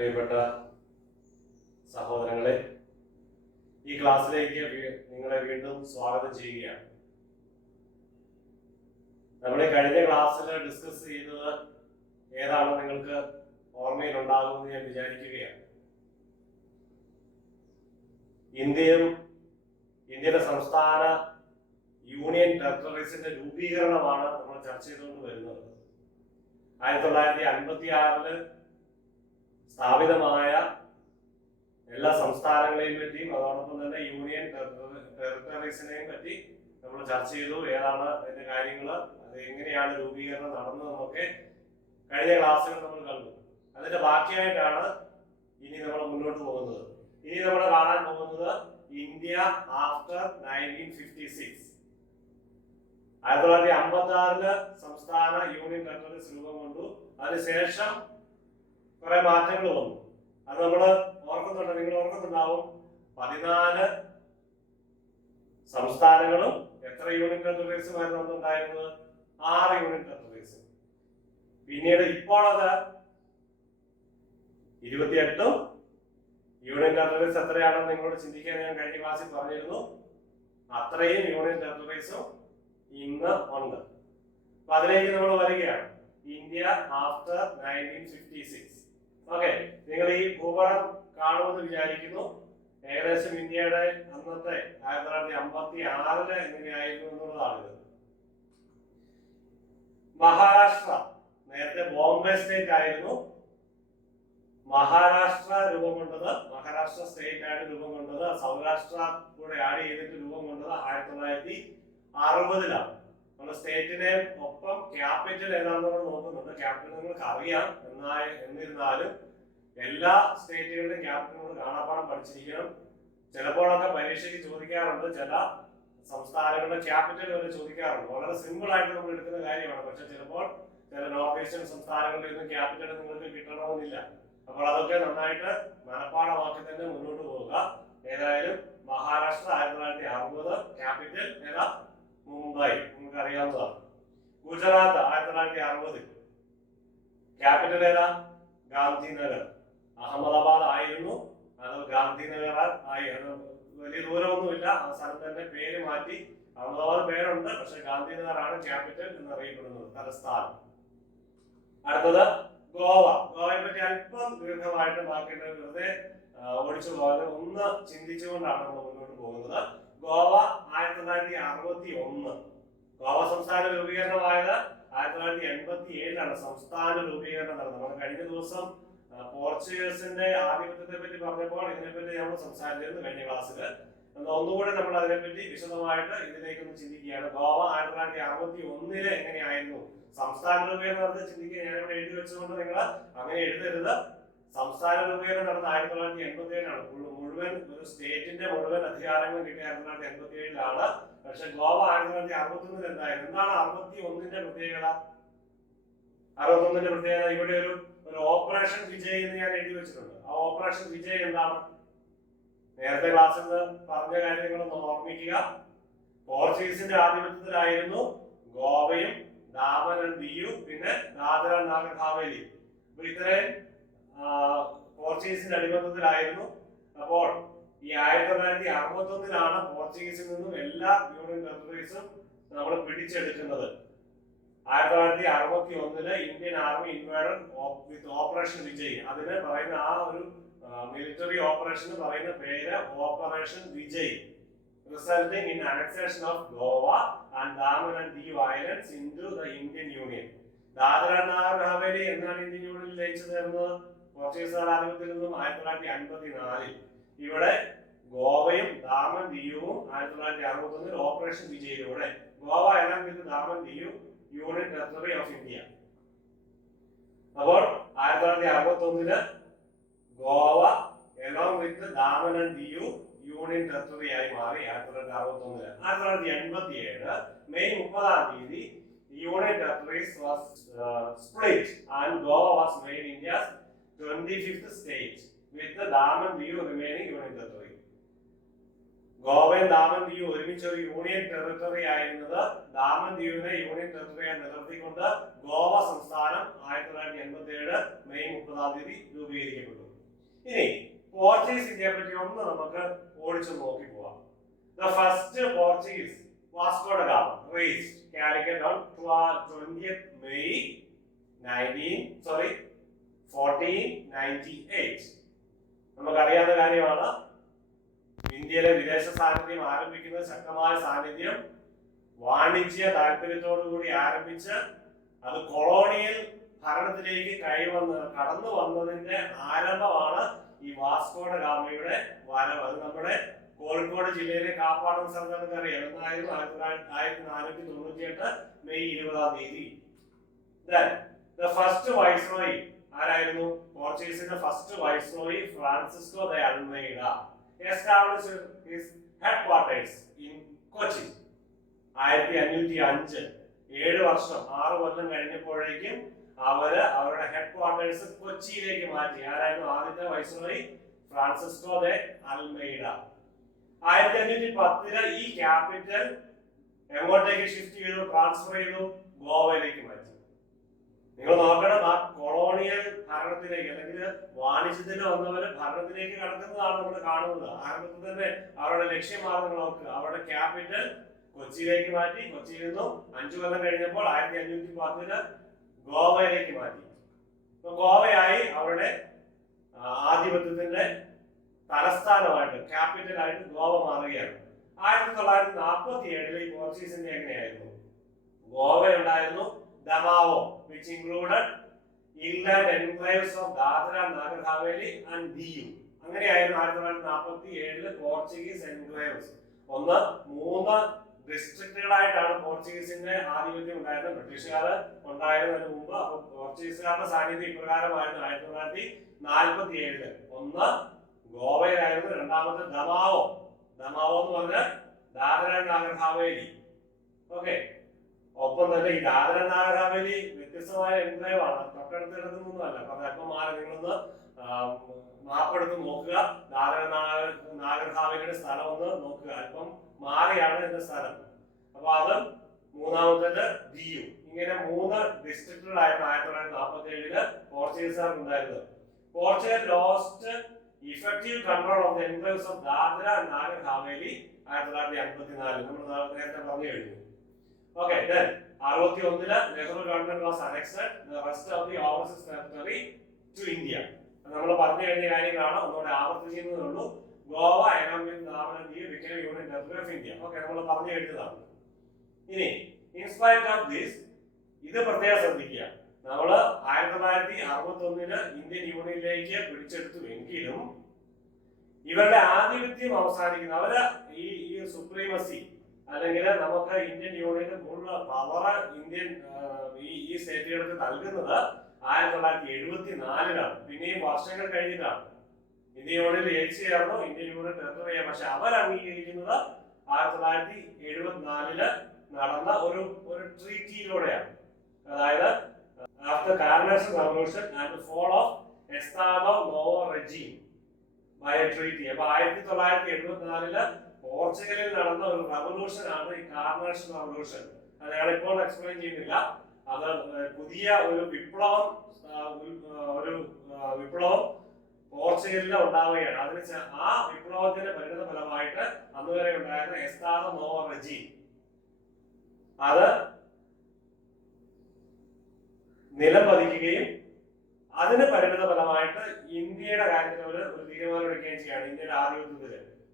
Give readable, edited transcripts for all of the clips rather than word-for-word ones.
പ്രിയപ്പെട്ട സഹോദരങ്ങളെ, ഈ ക്ലാസ്സിലേക്ക് നിങ്ങളെ വീണ്ടും സ്വാഗതം ചെയ്യുകയാണ്. നമ്മൾ കഴിഞ്ഞ ക്ലാസ്സിൽ ഡിസ്കസ് ചെയ്തത് ഏതാണ് നിങ്ങൾക്ക് ഓർമ്മയിൽ ഉണ്ടാകുമെന്ന് ഞാൻ വിചാരിക്കുകയാണ്. ഇന്ത്യയുടെ സംസ്ഥാന യൂണിയൻ ടെറിട്ടറീസിന്റെ രൂപീകരണമാണ് നമ്മൾ ചർച്ച ചെയ്തുകൊണ്ട് വരുന്നത്. 1956 സ്ഥാപിതമായ എല്ലാ സംസ്ഥാനങ്ങളെയും പറ്റിയും അതോടൊപ്പം തന്നെ യൂണിയൻ ടെറിട്ടറീസിനെയും പറ്റി നമ്മൾ ചർച്ച ചെയ്തു. ഏതാണ് അതിന്റെ കാര്യങ്ങൾ, അത് എങ്ങനെയാണ് രൂപീകരണം നടന്നതെന്നൊക്കെ കഴിഞ്ഞ ക്ലാസ്സുകൾ നമ്മൾ കണ്ടു. അതിന്റെ ബാക്കിയായിട്ടാണ് ഇനി നമ്മൾ മുന്നോട്ട് പോകുന്നത്. ഇനി നമ്മൾ കാണാൻ പോകുന്നത് ഇന്ത്യ ആഫ്റ്റർ 1956. 1956 സംസ്ഥാന യൂണിയൻ ടെറിട്ടറീസ് രൂപം കൊണ്ടു. അതിനുശേഷം കുറെ മാറ്റങ്ങൾ വന്നു. അത് നമ്മൾ ഓർക്കുന്നുണ്ട്, നിങ്ങൾ ഓർക്കുന്നുണ്ടാവും. 14 സംസ്ഥാനങ്ങളും എത്ര യൂണിയൻ ടെറിട്ടറീസുമായിരുന്നു അന്നുണ്ടായിരുന്നത്? 6 union territories. പിന്നീട് ഇപ്പോൾ അത് 28 യൂണിയൻ ടെറിട്ടറീസ്. എത്രയാണെന്ന് നിങ്ങളോട് ചിന്തിക്കാൻ ഞാൻ കഴിഞ്ഞ ക്ലാസ്സിൽ പറഞ്ഞിരുന്നു. അത്രയും യൂണിയൻ ടെറിട്ടറീസും ഇന്ന് ഉണ്ട്. അപ്പൊ അതിലേക്ക് നമ്മൾ വരികയാണ്. India after 1956. ഓക്കെ, നിങ്ങൾ ഈ ഭൂപടം കാണുമെന്ന് വിചാരിക്കുന്നു. ഏകദേശം ഇന്ത്യയുടെ അന്നത്തെ 1956 എങ്ങനെയായിരുന്നു എന്നുള്ളതാണിത്. മഹാരാഷ്ട്ര നേരത്തെ ബോംബെ സ്റ്റേറ്റ് ആയിരുന്നു. മഹാരാഷ്ട്ര രൂപം കൊണ്ടത്, മഹാരാഷ്ട്ര സ്റ്റേറ്റ് ആയിട്ട് രൂപം കൊണ്ടത്, സൗരാഷ്ട്ര കൂടെ ആഡ് ചെയ്തിട്ട് രൂപം കൊണ്ടത് 1960-ലാണ്. നമ്മുടെ സ്റ്റേറ്റിനെ ഒപ്പം ക്യാപിറ്റൽ ഏതാണെന്ന് നോക്കുന്നുണ്ട്. ക്യാപിറ്റൽ നിങ്ങൾക്ക് അറിയാം, എന്നിരുന്നാലും എല്ലാ സ്റ്റേറ്റുകളുടെയും ക്യാപിറ്റൽ കാണാപ്പാടം പഠിച്ചിരിക്കണം. ചിലപ്പോഴൊക്കെ പരീക്ഷയ്ക്ക് ചോദിക്കാറുണ്ട്, ചില സംസ്ഥാനങ്ങളുടെ ക്യാപിറ്റൽ വരെ ചോദിക്കാറുണ്ട്. വളരെ സിമ്പിൾ ആയിട്ട് നമ്മൾ എടുക്കുന്ന കാര്യമാണ്. പക്ഷെ ചിലപ്പോൾ ചില നോർത്ത് ഈസ്റ്റേൺ സംസ്ഥാനങ്ങളിൽ നിന്നും ക്യാപിറ്റൽ നിങ്ങൾക്ക് കിട്ടണമെന്നില്ല. അപ്പോൾ അതൊക്കെ നന്നായിട്ട് മനപ്പാടമാക്കി തന്നെ മുന്നോട്ട് പോവുക. ഏതായാലും മഹാരാഷ്ട്ര 1960, ക്യാപിറ്റൽ ഏതാ? മുംബൈ, നമുക്ക് അറിയാവുന്നതാണ്. ഗുജറാത്ത് 1960, ക്യാപിറ്റൽ ഏതാ? ഗാന്ധിനഗർ. അഹമ്മദാബാദ് ആയിരുന്നു, അത് ഗാന്ധിനഗർ ആയി. വലിയ ദൂരമൊന്നുമില്ല. ആ സ്ഥലം തന്നെ പേര് മാറ്റി. അഹമ്മദാബാദ് പേരുണ്ട്, പക്ഷെ ഗാന്ധിനഗർ ആണ് ക്യാപിറ്റൽ എന്നറിയപ്പെടുന്നത്, തലസ്ഥാനം. അടുത്തത് ഗോവ. ഗോവയെ പറ്റി അല്പം ദീർഘമായിട്ട് ബാക്കിയുള്ള വെറുതെ ഓടിച്ചു പോകാതെ ഒന്ന് ചിന്തിച്ചുകൊണ്ടാണ് നമ്മൾ മുന്നോട്ട് പോകുന്നത്. ഗോവ 1961. ഗോവ സംസ്ഥാന രൂപീകരണമായത് 1987-ലാണ്. സംസ്ഥാന രൂപീകരണം നടന്നത്. നമ്മൾ കഴിഞ്ഞ ദിവസം പോർച്ചുഗീസിന്റെ ആധിപത്യത്തെ പറ്റി പറഞ്ഞപ്പോൾ ഇതിനെപ്പറ്റി നമ്മൾ സംസാരിച്ചിരുന്നു കഴിഞ്ഞ ക്ലാസ്സിൽ. ഒന്നുകൂടെ നമ്മൾ അതിനെപ്പറ്റി വിശദമായിട്ട് ഇതിലേക്കൊന്ന് ചിന്തിക്കുകയാണ്. ഗോവ 1961 എങ്ങനെയായിരുന്നു സംസ്ഥാന രൂപീകരണം നടന്ന് ചിന്തിക്കുക. ഞാനിവിടെ എഴുതി വെച്ചുകൊണ്ട് നിങ്ങൾ അങ്ങനെ എഴുതരുത്. സംസ്ഥാന രൂപീകരണം നടന്ന 1987-ലാണ്. മുഴുവൻ ഒരു സ്റ്റേറ്റിന്റെ മുഴുവൻ അധികാരങ്ങളും കിട്ടിയ 1987-ലാണ്. പക്ഷെ ഗോവ 1961 എന്തായിരുന്നു? എന്താണ് 61-ന്റെ പ്രത്യേകത? 61-ന്റെ പ്രത്യേകത ഇവിടെ ഒരു ഓപ്പറേഷൻ വിജയ് എന്ന് ഞാൻ എഴുതി വെച്ചിട്ടുണ്ട്. ആ ഓപ്പറേഷൻ വിജയ് എന്താണ്? നേരത്തെ ക്ലാസ്സിൽ പറഞ്ഞ കാര്യങ്ങളൊന്ന് ഓർമ്മിക്കുക. പോർച്ചുഗീസിന്റെ ആധിപത്യത്തിലായിരുന്നു ഗോവയും ദാമൻ ആൻഡ് ദിയു, പിന്നെ ദാദ്ര ആൻഡ് നാഗർ ഹവേലി. അപ്പൊ ഇത്രയും പോർച്ചുഗീസിന്റെ അടിമത്തത്തിലായിരുന്നു. അപ്പോൾ ഈ 1961-ലാണ് പോർച്ചുഗീസിൽ നിന്നും എല്ലാ യൂണിയൻ ടെറിട്ടറീസും നമ്മൾ പിടിച്ചെടുക്കുന്നത്. 1961 ഇന്ത്യൻ ആർമി ഇൻവേഡഡ് വിത്ത് ഓപ്പറേഷൻ വിജയ്. അതിന് പറയുന്ന ആ ഒരു മിലിറ്ററി ഓപ്പറേഷന് പറയുന്ന പേര് operation Vijay, resulting in annexation of Goa and Daman and Diu Islands into the Indian Union. Dadra and Nagar Haveli എന്നാണ് ഇന്ത്യൻ യൂണിയനിൽ ലയിച്ചു ചേർന്നത് പോർച്ചുഗീസ് ആധിപത്യത്തിൽ നിന്നും 1954. ഇവിടെ ഗോവയും ദാമൻ ദിയുവും 1961 ഓപ്പറേഷൻ വിജയിലൂടെ ഗോവ എല്ലാം with Daman Diu union territory of India. അപ്പോൾ 1961 Goa along with Daman and Diu union territory ആയി മാറി. 1961 1987 May 30 union territories was split and Goa was made India's 25th state with the Daman Diu remaining union territory. ഗോവയും ദാമൻ ദിയു ഒരുമിച്ച് ഒരു യൂണിയൻ ടെറിട്ടറി ആയിരുന്നത് Daman ദിയുവിനെ union ടെറിട്ടറിയായി നിലനിർത്തിക്കൊണ്ട് ഗോവ സംസ്ഥാനം 1987 May 30 രൂപീകരിക്കപ്പെട്ടു. ഇനി പോർച്ചുഗീസ് ഇന്ത്യയെ പറ്റി ഒന്ന് നമുക്ക് ഓടിച്ചു നോക്കി പോവാം. The first Portuguese Vasco da Gama reached Calicut on 20th May 1498. നമുക്കറിയാവുന്ന കാര്യമാണ്, ഇന്ത്യയിലെ വിദേശ സാന്നിധ്യം ആരംഭിക്കുന്ന ശക്തമായ സാന്നിധ്യം വാണിജ്യ താല്പര്യത്തോടുകൂടി ആരംഭിച്ച് അത് കൊളോണിയൽ ഭരണത്തിലേക്ക് കടന്നു വന്നതിന്റെ ആരംഭമാണ് ഈ വാസ്കോ ഡ ഗാമയുടെ വരവ്. അത് നമ്മുടെ കോഴിക്കോട് ജില്ലയിലെ കാപ്പാടം സ്ഥലത്ത് അറിയാം. എന്നായിരുന്നു 1498 മെയ് 20 The first viceroy ആരായിരുന്നു? പോർച്ചുഗീസിന്റെ first viceroy Francisco de Almeida established his headquarters in Kochi. 1505 6 കൊല്ലം കഴിഞ്ഞപ്പോഴേക്കും അവരുടെ ഹെഡ്ക്വാർട്ടേഴ്സ് കൊച്ചിയിലേക്ക് മാറ്റി. ആരായിരുന്നു ആദ്യത്തെ വൈസ്രോയി? Francisco de Almada. 1510 ഈ ക്യാപിറ്റൽ എങ്ങോട്ടേക്ക് ഷിഫ്റ്റ് ചെയ്തു? ട്രാൻസ്ഫർ ചെയ്തു, ഗോവയിലേക്ക് മാറ്റി. നിങ്ങൾ നോക്കണം, ആ കൊളോണിയൽ ഭരണത്തിലേക്ക് അല്ലെങ്കിൽ വാണിജ്യത്തിന് വന്നവര് ഭരണത്തിലേക്ക് കടക്കുന്നതാണ് നമ്മൾ കാണുന്നത്. ആരംഭത്തിൽ തന്നെ അവരുടെ ലക്ഷ്യമാർഗ്ഗങ്ങൾ നോക്കുക. അവരുടെ ക്യാപിറ്റൽ കൊച്ചിയിലേക്ക് മാറ്റി. കൊച്ചിയിൽ നിന്നും 5 കൊല്ലം കഴിഞ്ഞപ്പോൾ 1510 ഗോവയിലേക്ക് മാറ്റി. ഗോവയായി അവരുടെ ആധിപത്യത്തിന്റെ തലസ്ഥാനമായിട്ട്, ക്യാപിറ്റലായിട്ട് ഗോവ മാറുകയാണ്. 1947 ഈ പോർച്ചുഗീസിന്റെ എങ്ങനെയായിരുന്നു? ഗോവ ഉണ്ടായിരുന്നു, ദമാവോ which included inland enclaves of Dadra, Nagar Haveli and Diu. അങ്ങനെയായിരുന്നു 1947 പോർച്ചുഗീസ് എൻക്ലേവ്സ്. 3 ഡിസ്ട്രിക്റ്റുകളായിട്ടാണ് പോർച്ചുഗീസിന്റെ ആധിപത്യം ഉണ്ടായിരുന്നത്. ബ്രിട്ടീഷുകാർ ഉണ്ടായിരുന്നതിന് മുമ്പ്. അപ്പൊ പോർച്ചുഗീസുകാരുടെ സാന്നിധ്യം ഇപ്രകാരമായിരുന്നു. 1947 ഒന്ന് ഗോവയിലായിരുന്നു, രണ്ടാമത് ദമാവോ എന്ന് പറഞ്ഞാൽ ദാദ്ര നാഗർ ഹാവേലി. ഓക്കെ, ഒപ്പം തന്നെ ഈ ദാദ്ര നാഗർ ഹാവേലി വ്യത്യസ്തമായ എൻക്ലേവ് ആണ്, തൊട്ടടുത്ത് കിടക്കുന്നൊന്നുമല്ല. അല്പം മാറി നിങ്ങളൊന്ന് മാപ്പെടുത്ത് നോക്കുക. ദാദ്ര നാഗർ ഹാവേലിയുടെ സ്ഥലം ഒന്ന് നോക്കുക, അല്പം മാറിയാണ് എന്റെ സ്ഥലം. അപ്പൊ അത് മൂന്നാമത്തേത് ദിയു. ഇങ്ങനെ 3 ഡിസ്ട്രിക്റ്റുകളായിരുന്നു 1947 പോർച്ചുഗീസുകാർ ഉണ്ടായിരുന്നത്. Portugal lost effective control of the enclaves of Dadra and Nagar Haveli 1954. നമ്മൾ നേരത്തെ പറഞ്ഞു കഴിഞ്ഞു. Okay, then 61 Nehru government was annexed the rest of the overseas territory to India. നമ്മൾ പറഞ്ഞു കഴിഞ്ഞ കാര്യങ്ങളാണ്, ഒന്നുകൂടെ ആവർത്തിക്കുന്നതേ ഉള്ളൂ. Goa along with Daman and Diu became union territory of India. Okay, നമ്മൾ പറഞ്ഞു കഴിഞ്ഞതാണ്. ഇനി in spite of this, ഇത് പ്രത്യേകം ശ്രദ്ധിക്കുക, നമ്മള് 1961 ഇന്ത്യൻ യൂണിയനിലേക്ക് പിടിച്ചെടുത്തു എങ്കിലും ഇവരുടെ ആധിപത്യം അവസാനിക്കുന്ന അവര് ഈ സുപ്രീമസി അല്ലെങ്കിൽ നമുക്ക് ഇന്ത്യൻ യൂണിയന് കൂടുതൽ പവർ ഇന്ത്യൻ ഈ സ്റ്റേറ്റുകൾക്ക് നൽകുന്നത് 1974 പിന്നെയും വർഷങ്ങൾ കഴിഞ്ഞിട്ടാണ്. ഇന്ത്യൻ യൂണിയൻ ചേർന്നു, ഇന്ത്യൻ യൂണിയൻ ടെറിട്ടറി. പക്ഷെ അവർ അംഗീകരിക്കുന്നത് 1974 നടന്ന ഒരു ട്രീറ്റിയിലൂടെയാണ്. അതായത് after Carnation Revolution and the fall of Estado Novo regime by a treaty. അപ്പോൾ 1974 പോർച്ചുഗലിൽ നടന്ന ഒരു റവല്യൂഷൻ ആണ് ഈ കാർണേഷൻ റവല്യൂഷൻ. അത് ഞാൻ ഇപ്പോൾ എക്സ്പ്ലെയിൻ ചെയ്യുന്നില്ല. അത് പുതിയ ഒരു വിപ്ലവം പോർച്ചുഗലിൽ ഉണ്ടാവുകയാണ്. അതിന് ആ വിപ്ലവത്തിന്റെ പരിണിത ഫലമായിട്ട് അന്ന് വരെ ഉണ്ടായിരുന്ന എസ്താദോ നോവോ റെജീം അത് നിലം പതിക്കുകയും അതിന് പരിണിത ഫലമായിട്ട് ഇന്ത്യയുടെ കാര്യത്തിൽ ഒരു തീരുമാനം എടുക്കുകയും ചെയ്യാണ്. ഇന്ത്യയുടെ ആധിപത്യത്തിൽ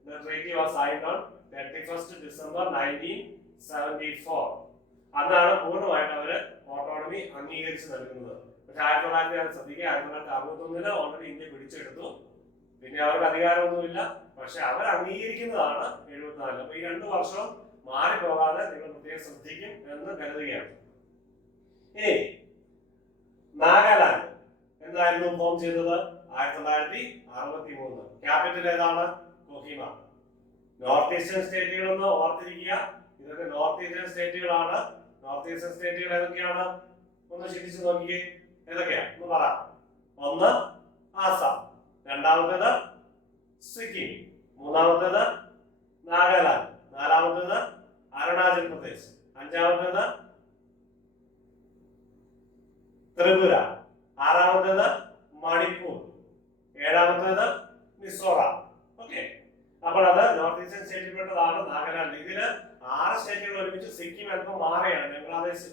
The treaty was signed on 31st December 1974. അതാണ് പൂർണ്ണമായിട്ട് അവര് ഓട്ടോണമി അംഗീകരിച്ച് നൽകുന്നത്. പക്ഷെ 1961 ഓൾറെഡി ഇന്ത്യ പിടിച്ചെടുത്തു. പിന്നെ അവർക്ക് അധികാരമൊന്നുമില്ല, പക്ഷെ അവർ അംഗീകരിക്കുന്നതാണ് 74. അപ്പൊ ഈ 2 വർഷം മാറിപ്പോകാതെ നിങ്ങൾ പ്രത്യേകം ശ്രദ്ധിക്കും എന്ന് കരുതുകയാണ്. ഇനി നാഗാലാൻഡ് എന്തായിരുന്നു ഫോം ചെയ്തത്? 1963. ക്യാപിറ്റൽ ഏതാണ്? കൊഹിമ. നോർത്ത് ഈസ്റ്റേൺ സ്റ്റേറ്റുകളൊന്ന് ഓർത്തിരിക്കുക. ഇതൊക്കെ നോർത്ത് ഈസ്റ്റേൺ സ്റ്റേറ്റുകളാണ്. നോർത്ത് ഈസ്റ്റേൺ സ്റ്റേറ്റുകൾ ഏതൊക്കെയാണ്? ഒന്ന് ചിന്തിച്ചു നോക്കിയേ, ഏതൊക്കെയാണ് ഒന്ന് പറ. ഒന്ന് ആസാം, രണ്ടാമത്തേത് സിക്കിം, മൂന്നാമത്തേത് നാഗാലാൻഡ്. നാലാമത്തേത് അരുണാചൽ പ്രദേശ്. അഞ്ചാമത്തേത് ത്രിപുര. ആറാമത്തേത് മണിപ്പൂർ. ഏഴാമത്തേത് മിസോറാം. ഓക്കെ, അപ്പോൾ അത് നോർത്ത് ഈസ്റ്റേൺ സ്റ്റേറ്റിൽപ്പെട്ടതാണ് നാഗാലാൻഡ്. ഇതില് 6 സ്റ്റേറ്റുകൾ ഒരുമിച്ച് സിക്കിം അല്പം മാറിയാണ്. ബംഗ്ലാദേശ്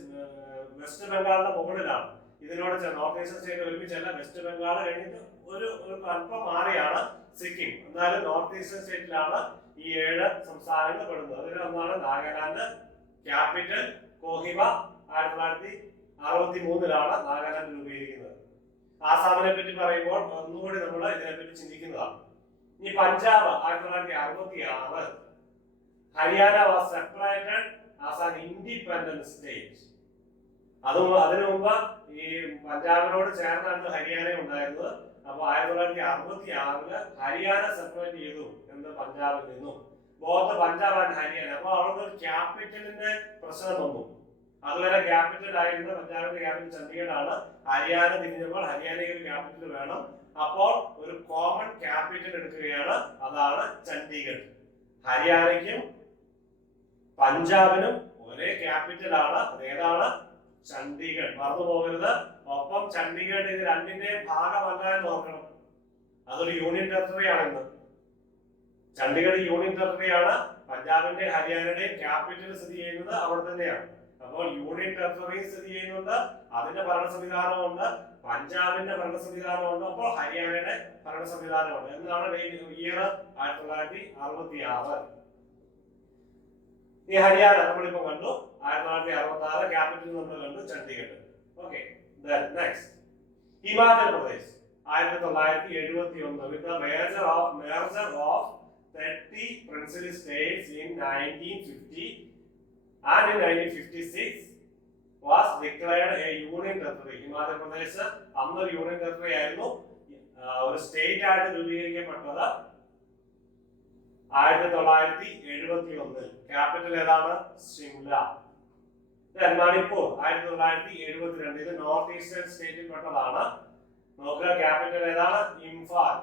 വെസ്റ്റ് ബംഗാളിന്റെ മുകളിലാണ്. ഇതിനോട് നോർത്ത് ഈസ്റ്റേൺ സ്റ്റേറ്റ് ഒരുമിച്ചല്ല, വെസ്റ്റ് ബംഗാൾ കഴിഞ്ഞിട്ട് ഒരു അല്പം മാറിയാണ് സിക്കിം. എന്നാലും നോർത്ത് ഈസ്റ്റേൺ സ്റ്റേറ്റിലാണ് ഈ 7 സംസ്ഥാനങ്ങൾ പെടുന്നത്. അതിൽ ഒന്നാണ് നാഗാലാൻഡ്. ക്യാപിറ്റൽ കോഹിമ. 1963 നാഗാലാൻഡ് രൂപീകരിക്കുന്നത്. ആസാമിനെ പറ്റി പറയുമ്പോൾ ഒന്നുകൂടി നമ്മൾ ഇതിനെപ്പറ്റി ചിന്തിക്കുന്നതാണ്. ഇനി Punjab 1966. Haryana was separated as an independent state. അതിനു മുമ്പ് ഈ പഞ്ചാബിനോട് ചേർന്നാണ് ഹരിയാന ഉണ്ടായിരുന്നത്. അപ്പൊ 1966 ഹരിയാന സെപ്പറേറ്റ് ചെയ്തു എന്ന് പഞ്ചാബിൽ നിന്നും. Both Punjab and Haryana. അപ്പൊ അവിടെ ക്യാപിറ്റലിന്റെ പ്രശ്നം വന്നു. അതുവരെ ക്യാപിറ്റൽ ആയിരുന്ന പഞ്ചാബിന്റെ ക്യാപിറ്റൽ ചണ്ഡീഗഡ് ആണ്. ഹരിയാന തിരിഞ്ഞപ്പോൾ ഹരിയാനയ്ക്ക് ഒരു ക്യാപിറ്റൽ വേണം. അപ്പോൾ ഒരു കോമൺ ക്യാപിറ്റൽ എടുക്കുകയാണ്. അതാണ് ചണ്ഡീഗഡ്. ഹരിയാനയ്ക്കും പഞ്ചാബിനും ഒരേ ക്യാപിറ്റൽ ആണ്. അതേതാണ്? ചണ്ഡീഗഡ്. മറന്നു പോകരുത്. ഒപ്പം ചണ്ഡീഗഡ് ഇത് രണ്ടിന്റെയും ഭാഗമല്ല എന്ന് ഓർക്കണം. അതൊരു യൂണിയൻ ടെറിട്ടറി ആണ് ഇന്ന്. ചണ്ഡീഗഡ് യൂണിയൻ ടെറിട്ടറി ആണ്. പഞ്ചാബിന്റെ ഹരിയാനയുടെയും ക്യാപിറ്റൽ സ്ഥിതി ചെയ്യുന്നത് അവിടെ തന്നെയാണ്. അപ്പോൾ യൂണിയൻ ടെറിട്ടറി സ്ഥിതി ചെയ്യുന്നുണ്ട്, അതിന്റെ ഭരണ സംവിധാനമുണ്ട്. പഞ്ചാബിന്റെ ഭരണ സംവിധാനമുണ്ട്. അപ്പോൾ ഹരിയാനയുടെ ഭരണ സംവിധാനമുണ്ട്. എന്നാണ് ഇയർ 1966. ഈ ഹരിയാന നമ്മളിപ്പോ കണ്ടു. 1966 ക്യാപിറ്റൽ നമ്മൾ കണ്ടു Chandigarh. Okay, next Himachal Pradesh 1971 with the merger of 30 princely states in 1950 and in 1956 was declared a union territory. Himachal Pradesh അന്നൊരു യൂണിയൻ ടെറിട്ടറി ആയിരുന്നു. ഒരു സ്റ്റേറ്റ് ആയിട്ട് രൂപീകരിക്കപ്പെട്ടത് 1971. ക്യാപിറ്റൽ ഏതാണ്? ഷിംല. മണിപ്പൂർ 1972. ഇത് നോർത്ത് ഈസ്റ്റേൺ സ്റ്റേറ്റിൽ പെട്ടതാണ്. നോക്കുക, ക്യാപിറ്റൽ ഏതാണ്? ഇംഫാൽ.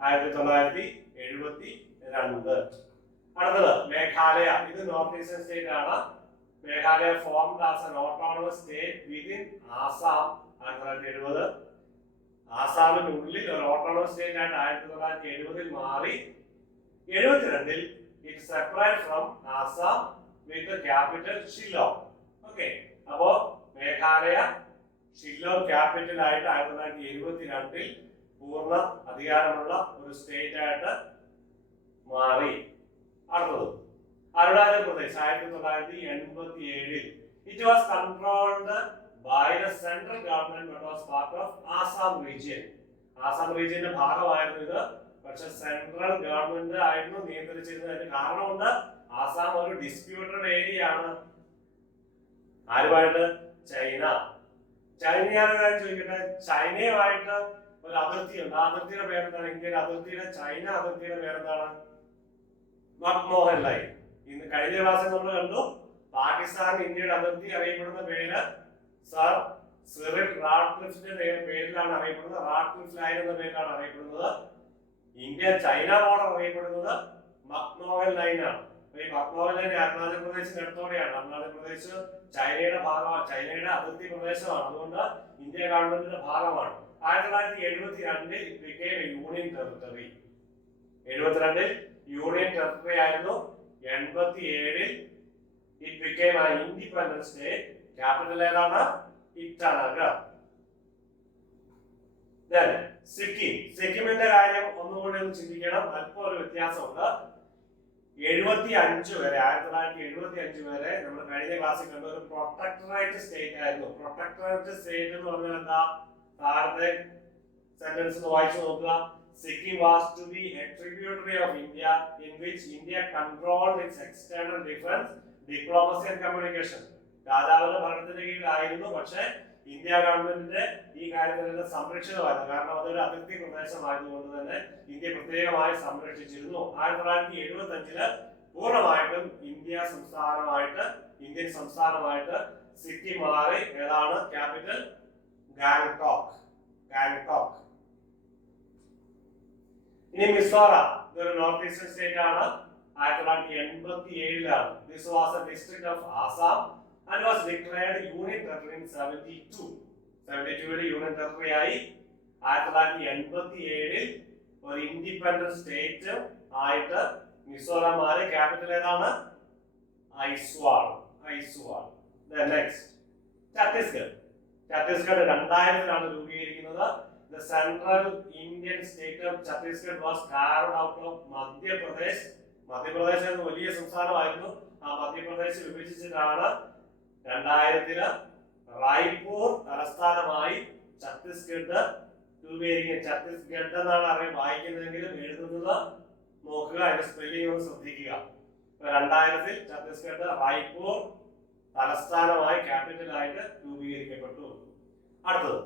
1972. അടുത്തത് മേഘാലയ. ഇത് നോർത്ത് ഈസ്റ്റേൺ സ്റ്റേറ്റ് ആണ്. Meghalaya formed as an autonomous state within Assam 1970. ആസാമിനുള്ളിൽ ഒരു ഓട്ടോണമസ് സ്റ്റേറ്റ് ആയിട്ട് 1970 മാറി. 72 it separate from Assam with the capital Shillong. Okay, അപ്പോ മേഘാലയ ഷില്ലോങ് ക്യാപിറ്റൽ ആയിട്ട് 1972 പൂർണ്ണ അധികാരമുള്ള ഒരു സ്റ്റേറ്റ് ആയിട്ട് മാറി. അടുത്തത് Arunachal Pradesh 1987. It was controlled by the central government but was part of Assam region. Assam റീജിയന്റെ ഭാഗമായിരുന്നു ഇത്. പക്ഷെ സെൻട്രൽ ഗവൺമെന്റ് ആയിരുന്നു നിയന്ത്രിച്ചിരുന്നതിന് കാരണമുണ്ട്. ആസാം ഒരു ഡിസ്പ്യൂട്ടഡ് ഏരിയ ആണ്. ആരുമായിട്ട്? ചൈന. ചൈനയാണ് കാര്യം ചോദിക്കട്ടെ. ചൈനയുമായിട്ട് ഒരു അതിർത്തിയുണ്ട്. ആ അതിർത്തിയുടെ പേരെന്താണ്? ഇന്ത്യയുടെ അതിർത്തിയുടെ ചൈന അതിർത്തിയുടെ പേരെന്താണ്? McMahon line. ഇന്ന് കഴിഞ്ഞ ക്ലാസ്സിൽ നമ്മൾ കണ്ടു. പാകിസ്ഥാൻ ഇന്ത്യയുടെ അതിർത്തി അറിയപ്പെടുന്ന പേര് സർ സിറിൽ റാഡ്ക്ലിഫിന്റെ പേരിലാണ് അറിയപ്പെടുന്നത്. റാഡ്ക്ലിഫ് ലൈൻ എന്ന പേരിലാണ് അറിയപ്പെടുന്നത്. ഇന്ത്യ ചൈന ബോർഡർ അറിയപ്പെടുന്നത് മക്മോഹൻ ലൈനാണ്. ഈ മക്മോഹൻ ലൈൻ അരുണാചൽ പ്രദേശിന്റെ അടുത്തോടെയാണ്. അരുണാചൽ പ്രദേശ് ചൈനയുടെ ഭാഗമാണ്, ചൈനയുടെ അതിർത്തി പ്രദേശമാണ്. അതുകൊണ്ട് ഇന്ത്യ ഗവൺമെന്റിന്റെ ഭാഗമാണ്. 1972 it became a union territory. 72 union territory ആയിരുന്നു. 87 it became an independent state. Capital ഏതാണ്? ഇറ്റാനഗർ. സിക്കിം. സിക്കിമിന്റെ കാര്യം ഒന്നുകൂടി ഒന്ന് ചിന്തിക്കണം. അല്പം ഒരു വ്യത്യാസമുണ്ട്. 75 വരെ 1975 വരെ നമ്മൾ കഴിഞ്ഞ ക്ലാസ്സിൽ കണ്ട ഒരു പ്രൊട്ടക്ടറേറ്റ് സ്റ്റേറ്റ് ആയിരുന്നു. പ്രൊട്ടക്ടറേറ്റ് സ്റ്റേറ്റ് എന്ന് പറഞ്ഞാൽ എന്താ? താഴത്തെ സെന്റൻസ് വായിച്ചു നോക്കുക. Sikkim was to be a tributary of India in which India controlled its external defense, diplomacy and communication. രാജാവിന്റെ ഭരണത്തിന്റെ കീഴിലായിരുന്നു. പക്ഷേ ഇന്ത്യ ഗവൺമെന്റിന്റെ ഈ കാര്യത്തിലെല്ലാം സംരക്ഷിതമായിരുന്നു. കാരണം അതൊരു അതിർത്തി പ്രദേശമായതുകൊണ്ട് തന്നെ ഇന്ത്യ പ്രത്യേകമായി സംരക്ഷിച്ചിരുന്നു. 1975 പൂർണ്ണമായിട്ടും ഇന്ത്യൻ സംസ്ഥാനമായിട്ട് സിക്കിം മാറി. ഏതാണ് ക്യാപിറ്റൽ? ഗാംഗ്ടോക്ക്. ഇനി മിസോറാം. ഇതൊരു നോർത്ത് ഈസ്റ്റേൺ സ്റ്റേറ്റ് ആണ്. 1987 This was a district of Assam and was declared union territory in 72. 72 union territory ആയി. 1987 ഒരു ഇൻഡിപെൻഡന്റ് സ്റ്റേറ്റ് ആയിട്ട് മിസോറാം മാറി. ക്യാപിറ്റൽ ഏതാണ്? ഐസ്വാൾ. നെക്സ്റ്റ് ഛത്തീസ്ഗഡ്. ഛത്തീസ്ഗഡ് 2000 രൂപീകരിക്കുന്നത്. The Central Indian State of Chhattisgarh was carved out of Madhya Pradesh. Madhya Pradesh എന്ന വലിയ സംസ്ഥാനമായിരുന്നു. ആ മധ്യപ്രദേശ് വിഭജിച്ചിട്ടാണ് 2000 റായ്പൂർ തലസ്ഥാനമായി ഛത്തീസ്ഗഡ് രൂപീകരിക്കുന്നത്. ഛത്തീസ്ഗഡ് എന്നാണ് വായിക്കുന്നതെങ്കിലും എഴുതുന്നത് നോക്കുക, അതിന്റെ സ്പെല്ലിംഗ് ഒന്ന് ശ്രദ്ധിക്കുക. 2000 ഛത്തീസ്ഗഡ് റായ്പൂർ തലസ്ഥാനമായി ക്യാപിറ്റലായിട്ട് രൂപീകരിക്കപ്പെട്ടു. അടുത്തത്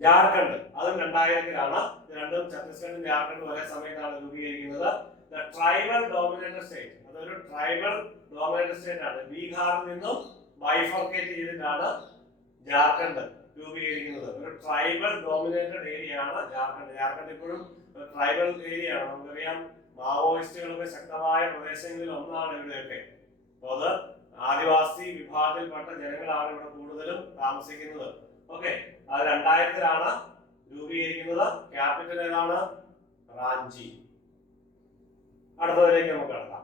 ജാർഖണ്ഡ്. അതും 2000 രണ്ടും ഛത്തീസ്ഗഡും ജാർഖണ്ഡും ഒരേ സമയത്താണ് രൂപീകരിക്കുന്നത്. Tribal dominated state. അതൊരു ട്രൈബൽ ഡോമിനേറ്റഡ് സ്റ്റേറ്റ് ആണ്. ബീഹാറിൽ നിന്നും ബൈഫർക്കേറ്റ് ചെയ്തിട്ടാണ് ജാർഖണ്ഡ് രൂപീകരിക്കുന്നത്. ഒരു ട്രൈബൽ ഡോമിനേറ്റഡ് ഏരിയ ആണ് ജാർഖണ്ഡ്. ജാർഖണ്ഡ് ഇപ്പോഴും ട്രൈബൽ ഏരിയ ആണ്. നമുക്കറിയാം മാവോയിസ്റ്റുകളൊക്കെ ശക്തമായ പ്രദേശങ്ങളിൽ ഒന്നാണ് ഇവിടെയൊക്കെ. അപ്പോൾ അത് ആദിവാസി വിഭാഗത്തിൽപ്പെട്ട ജനങ്ങളാണ് ഇവിടെ കൂടുതലും താമസിക്കുന്നത്. ഓക്കെ, അത് 2000 രൂപീകരിക്കുന്നത്. ക്യാപിറ്റൽ ഏതാണ്? റാഞ്ചി. അടുത്തതിലേക്ക് നമുക്ക് കടക്കാം.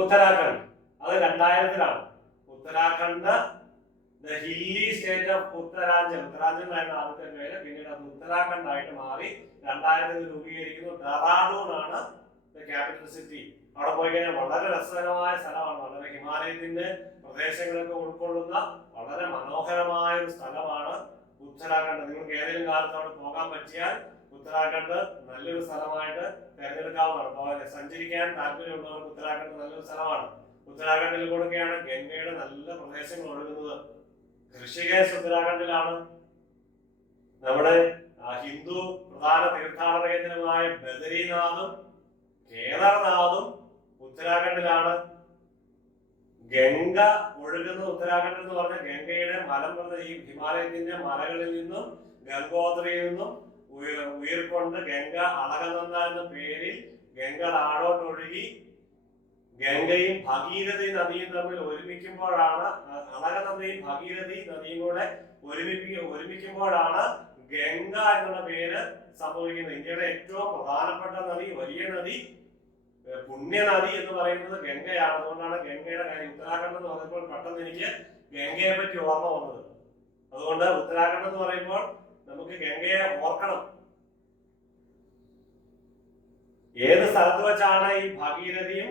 ഉത്തരാഖണ്ഡ്. അത് 2000 Uttarakhand the hilly state of Uttaranchal. Uttaranchal ആയിരുന്നു ആദ്യത്തെ പേര്. പിന്നീട് അത് ഉത്തരാഖണ്ഡ് ആയിട്ട് മാറി. 2000 രൂപീകരിക്കുന്നു. ഡെറാഡൂൺ ആണ് ക്യാപിറ്റൽ സിറ്റി. അവിടെ പോയി കഴിഞ്ഞാൽ വളരെ രസകരമായ സ്ഥലമാണ്. വളരെ ഹിമാലയത്തിന്റെ പ്രദേശങ്ങളൊക്കെ ഉൾക്കൊള്ളുന്ന വളരെ മനോഹരമായ ഒരു സ്ഥലമാണ് ഉത്തരാഖണ്ഡ്. നിങ്ങൾക്ക് ഏതെങ്കിലും കാലത്ത് അവിടെ പോകാൻ പറ്റിയാൽ ഉത്തരാഖണ്ഡ് നല്ലൊരു സ്ഥലമായിട്ട് തിരഞ്ഞെടുക്കാവുന്നതാണ്. സഞ്ചരിക്കാൻ താല്പര്യമുള്ളവർക്ക് ഉത്തരാഖണ്ഡ് നല്ലൊരു സ്ഥലമാണ്. ഉത്തരാഖണ്ഡിൽ കൂടെയൊക്കെയാണ് ഗംഗയുടെ നല്ല പ്രദേശങ്ങൾ ഒഴുകുന്നത്. ഋഷികേശ് ഉത്തരാഖണ്ഡിലാണ്. നമ്മുടെ ഹിന്ദു പ്രധാന തീർത്ഥാടന കേന്ദ്രമായ ബദരീനാഥും കേദാർനാഥും ഉത്തരാഖണ്ഡിലാണ്. ഗംഗ ഒഴുകുന്ന ഉത്തരാഖണ്ഡ് എന്ന് പറഞ്ഞ ഗംഗയുടെ മലം ഈ ഹിമാലയത്തിന്റെ മലകളിൽ നിന്നും ഗംഗോത്രിയിൽ നിന്നും ഉയർക്കൊണ്ട് ഗംഗ അളകനന്ദ എന്ന പേരിൽ ഗംഗ താഴോട്ടൊഴുകി ഗംഗയും ഭഗീരഥി നദിയും തമ്മിൽ ഒരുമിക്കുമ്പോഴാണ്, അളകനന്ദയും ഭഗീരഥി നദിയും കൂടെ ഒരുമിക്കുമ്പോഴാണ് ഗംഗ എന്നുള്ള പേര് സംഭവിക്കുന്നത്. ഇന്ത്യയുടെ ഏറ്റവും പ്രധാനപ്പെട്ട നദി, വലിയ നദി, പുണ്യനദി എന്ന് പറയുന്നത് ഗംഗയാണ്. അതുകൊണ്ടാണ് ഗംഗയുടെ കാര്യം ഉത്തരാഖണ്ഡ് എന്ന് പറയുമ്പോൾ പെട്ടെന്ന് എനിക്ക് ഗംഗയെ പറ്റി ഓർമ്മ വന്നത്. അതുകൊണ്ട് ഉത്തരാഖണ്ഡ് എന്ന് പറയുമ്പോൾ നമുക്ക് ഗംഗയെ ഓർക്കണം. ഏത് സ്ഥലത്ത് വെച്ചാണ് ഈ ഭഗീരഥിയും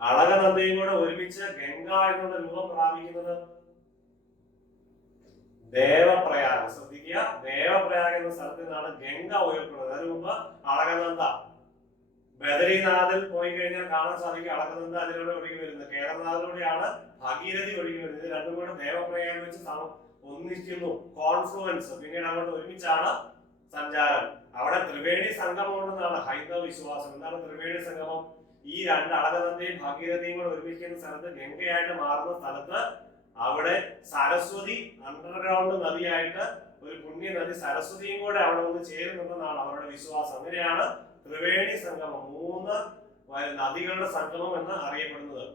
അളകനന്ദയും കൂടെ ഒരുമിച്ച് ഗംഗ എന്നുള്ള രൂപം പ്രാപിക്കുന്നത്? ദേവപ്രയാഗ്. ശ്രദ്ധിക്കുക, ദേവപ്രയാഗ് എന്ന സ്ഥലത്ത് നിന്നാണ് ഗംഗ ഉയർത്തുന്നത്. അതിനു മുമ്പ് അളകനന്ദ. ബദരീനാഥിൽ പോയി കഴിഞ്ഞാൽ കാണാൻ സാധിക്കും അളകനന്ദ അതിലൂടെ ഒഴുകി വരുന്നത്. കേദാർനാഥിലൂടെയാണ് ഭഗീരഥി ഒഴുകി വരുന്നത്. ഇത് രണ്ടും കൂടെ ദേവപ്രയാഗ് വെച്ച് ഒന്നിക്കുന്നു, കോൺഫ്ലുവൻസ്. പിന്നീട് അങ്ങോട്ട് ഒരുമിച്ചാണ് സഞ്ചാരം. അവിടെ ത്രിവേണി സംഗമം ഉണ്ടെന്നാണ് ഹൈന്ദവ വിശ്വാസം. എന്താണ് ത്രിവേണി സംഗമം? ഈ രണ്ട് അളകനന്ദയും ഭഗീരഥയും കൂടെ ഒരുമിക്കുന്ന സ്ഥലത്ത്, ഗംഗയായിട്ട് മാറുന്ന സ്ഥലത്ത്, അവിടെ സരസ്വതി അണ്ടർഗ്രൗണ്ട് നദിയായിട്ട് ഒരു പുണ്യ നദി സരസ്വതിയും കൂടെ അവിടെ ഒന്ന് ചേരുന്നുണ്ടെന്നാണ് അവരുടെ വിശ്വാസം. അങ്ങനെയാണ് ത്രിവേണി സംഗമം, 3 നദികളുടെ സംഗമം എന്ന് അറിയപ്പെടുന്നത്.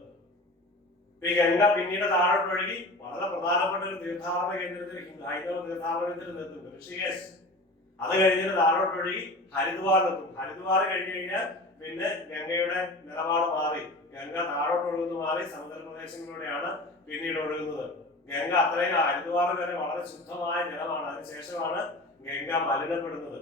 ഈ ഗംഗ പിന്നീട് താഴോട്ടൊഴുകി വളരെ പ്രധാനപ്പെട്ട ഒരു തീർത്ഥാടന കേന്ദ്രത്തിൽ, ഹൈന്ദവ തീർത്ഥാടന കേന്ദ്രത്തിൽ എത്തും, ഋഷികേശ്. അത് കഴിഞ്ഞിട്ട് താഴോട്ടൊഴുകി ഹരിദ്വാറിലെത്തും. ഹരിദ്വാർ കഴിഞ്ഞു കഴിഞ്ഞാൽ പിന്നെ ഗംഗയുടെ നിലപാട് മാറി. ഗംഗ താഴോട്ടൊഴുകുന്നു മാറി സമുദ്ര പ്രദേശങ്ങളിലൂടെയാണ് പിന്നീട് ഒഴുകുന്നത്. ഗംഗ അത്രയും ഹരിദ്വാർ വരെ വളരെ ശുദ്ധമായ ജലമാണ്. അതിനുശേഷമാണ് ഗംഗ മലിനപ്പെടുന്നത്.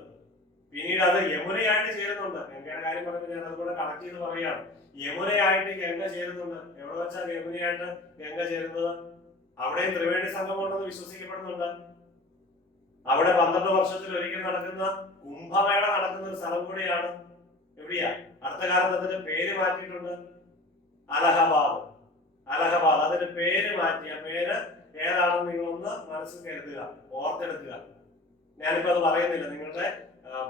പിന്നീട് അത് യമുനയായിട്ട് ചേരുന്നുണ്ട്. ഗംഗയുടെ കാര്യം പറഞ്ഞപ്പോൾ ഞാൻ അതുകൂടെ കണക്ട് ചെയ്ത് പറയുകയാണ്. യമുനയായിട്ട് ഗംഗ ചേരുന്നുണ്ട്. എവിടെ വെച്ചാൽ യമുനയായിട്ട് ഗംഗ ചേരുന്നത്? അവിടെയും ത്രിവേണി സംഗമം ഉണ്ടെന്ന് വിശ്വസിക്കപ്പെടുന്നുണ്ട്. അവിടെ 12 വർഷത്തിൽ ഒരിക്കൽ നടക്കുന്ന കുംഭമേള നടക്കുന്ന ഒരു സ്ഥലം കൂടിയാണ്. എവിടെയാ? അടുത്ത കാലത്ത് അതിന്റെ പേര് മാറ്റിയിട്ടുണ്ട്, അലഹബാദ്. അലഹബാദ് അതിന്റെ പേര് മാറ്റി. ആ പേര് ഏതാണെന്ന് നിങ്ങളൊന്ന് മനസ്സിൽ കരുതുക, ഓർത്തെടുക്കുക. ഞാനിപ്പോ അത് പറയുന്നില്ല, നിങ്ങളുടെ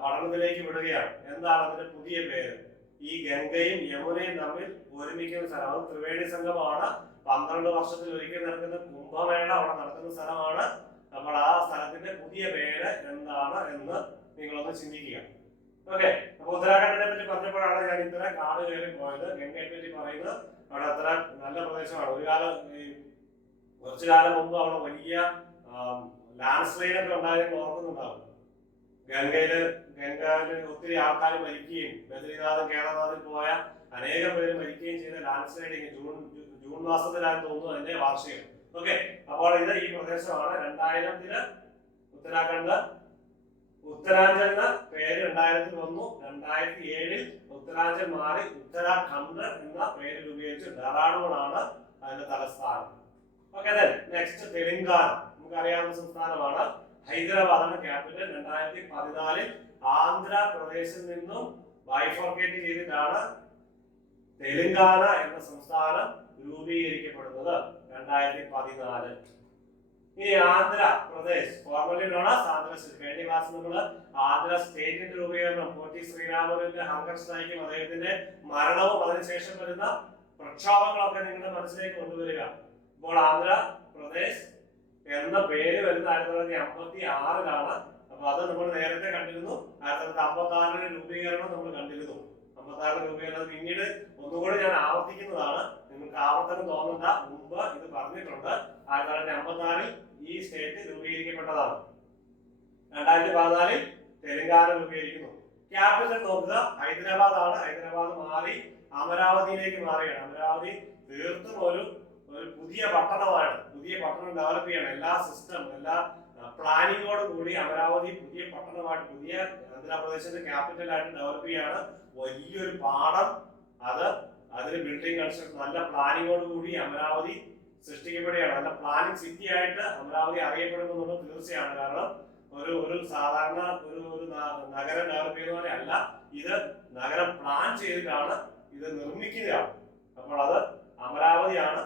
പഠനത്തിലേക്ക് വിടുകയാണ്. എന്താണ് അതിന്റെ പുതിയ പേര്? ഈ ഗംഗയും യമുനയും തമ്മിൽ ഒരുമിക്കുന്ന സ്ഥലം. അത് ത്രിവേണി സംഗമമാണ്. 12 വർഷത്തിൽ ഒരിക്കൽ നടക്കുന്ന കുംഭമേള അവിടെ നടക്കുന്ന സ്ഥലമാണ് അപ്പോൾ ആ സ്ഥലത്തിന്റെ പുതിയ പേര് എന്താണ് എന്ന് നിങ്ങളൊന്ന് ചിന്തിക്കുക. ഓക്കെ, അപ്പൊ ഉത്തരാഖണ്ഡിനെ പറ്റി പറഞ്ഞപ്പോഴാണ് ഞാൻ ഇത്ര കാട് കയറി പോയത്. ഗംഗയെ പറ്റി പറയുന്നത് അവിടെ അത്ര നല്ല പ്രദേശമാണ്. കുറച്ചു കാലം മുമ്പ് അവിടെ വലിയ ലാൻഡ് സ്ലൈഡ് ഒക്കെ ഉണ്ടായത് ഓർക്കുന്നുണ്ടാവും. ഗംഗയില് ഒത്തിരി ആൾക്കാർ മരിക്കുകയും ബദ്രിനാഥും കേദാർനാഥിൽ പോയ അനേകം പേര് മരിക്കുകയും ചെയ്ത ലാൻഡ് സ്ലൈഡിങ് ജൂൺ മാസത്തിലാണ് തോന്നുന്നു അതിന്റെ വാർഷികം. ഓക്കെ, അപ്പോൾ ഇത് ഈ പ്രദേശമാണ്. 2000 ഉത്തരാഖണ്ഡ് ഉത്തരാഞ്ചൽ എന്ന പേര് 2000 വന്നു. 2007 ഉത്തരാഞ്ചൽ മാറി ഉത്തരാഖണ്ഡ് എന്ന പേര് രൂപീകരിച്ചു. ഡെറാഡൂൺ അതിന്റെ തലസ്ഥാനം. Okay, next Telangana. നമുക്കറിയാവുന്ന സംസ്ഥാനമാണ്. ഹൈദരാബാദാണ് ക്യാപിറ്റൽ. 2014 ആന്ധ്രാപ്രദേശിൽ നിന്നും ബൈഫോർക്കേറ്റ് ചെയ്തിട്ടാണ് തെലങ്കാന എന്ന സംസ്ഥാനം രൂപീകരിക്കപ്പെടുന്നത്. 2014. ഇനി Andhra Pradesh formally known as Andhra state. കഴിഞ്ഞ ക്ലാസ് നമ്മൾ ആന്ധ്ര സ്റ്റേറ്റിന്റെ രൂപീകരണം, പോറ്റി ശ്രീരാമന്റെ ഹങ്കർ സ്ട്രൈക്കും അദ്ദേഹത്തിന്റെ മരണവും അതിനുശേഷം വരുന്ന പ്രക്ഷോഭങ്ങളൊക്കെ നിങ്ങളുടെ മനസ്സിലേക്ക് കൊണ്ടുവരിക. ഇപ്പോൾ ആന്ധ്രാപ്രദേശ് എന്ന പേര് വരുന്ന 1956 അപ്പൊ അത് നമ്മൾ നേരത്തെ കണ്ടിരുന്നു. 1956 രൂപീകരണം നമ്മൾ കണ്ടിരുന്നു. 56 രൂപീകരണം പിന്നീട് ഒന്നുകൂടി ഞാൻ ആവർത്തിക്കുന്നതാണ്, നിങ്ങൾക്ക് ആവർത്തനം തോന്നണ്ട. മുമ്പ് ഇത് പറഞ്ഞിട്ടുണ്ട്. 1956 ഈ സ്റ്റേറ്റ് രൂപീകരിക്കപ്പെട്ടതാണ്. 2014 തെലങ്കാന രൂപീകരിക്കുന്നു. ക്യാപിറ്റൽ നോക്കുക, ഹൈദരാബാദ് ആണ്. ഹൈദരാബാദ് മാറി അമരാവതിയിലേക്ക് മാറിയാണ്. അമരാവതി തീർത്തും ഒരു പുതിയ പട്ടണമാണ്. പുതിയ പട്ടണം ഡെവലപ്പ് ചെയ്യണം. എല്ലാ സിസ്റ്റം, എല്ലാ പ്ലാനിങ്ങോട് കൂടി അമരാവതി പുതിയ പട്ടണമായിട്ട്, പുതിയ ആന്ധ്രാപ്രദേശിന്റെ ക്യാപിറ്റൽ ആയിട്ട് ഡെവലപ്പ് ചെയ്യാണ്. വലിയൊരു പാടം, അതിന് ബിൽഡിംഗ് കൺസ്ട്രക്ഷൻ, നല്ല പ്ലാനിങ്ങോട് കൂടി അമരാവതി സൃഷ്ടിക്കപ്പെടുകയാണ്. നല്ല പ്ലാനിങ് സിറ്റി ആയിട്ട് അമരാവതി അറിയപ്പെടുമെന്നുള്ളത് തീർച്ചയാണ്. കാരണം ഒരു സാധാരണ ഒരു നഗരം ഡെവലപ്പ് ചെയ്യുന്ന പോലെ അല്ല, ഇത് നഗരം പ്ലാൻ ചെയ്തിട്ടാണ് ഇത് നിർമ്മിക്കുകയാണ്. അപ്പോൾ അത് അമരാവതിയാണ്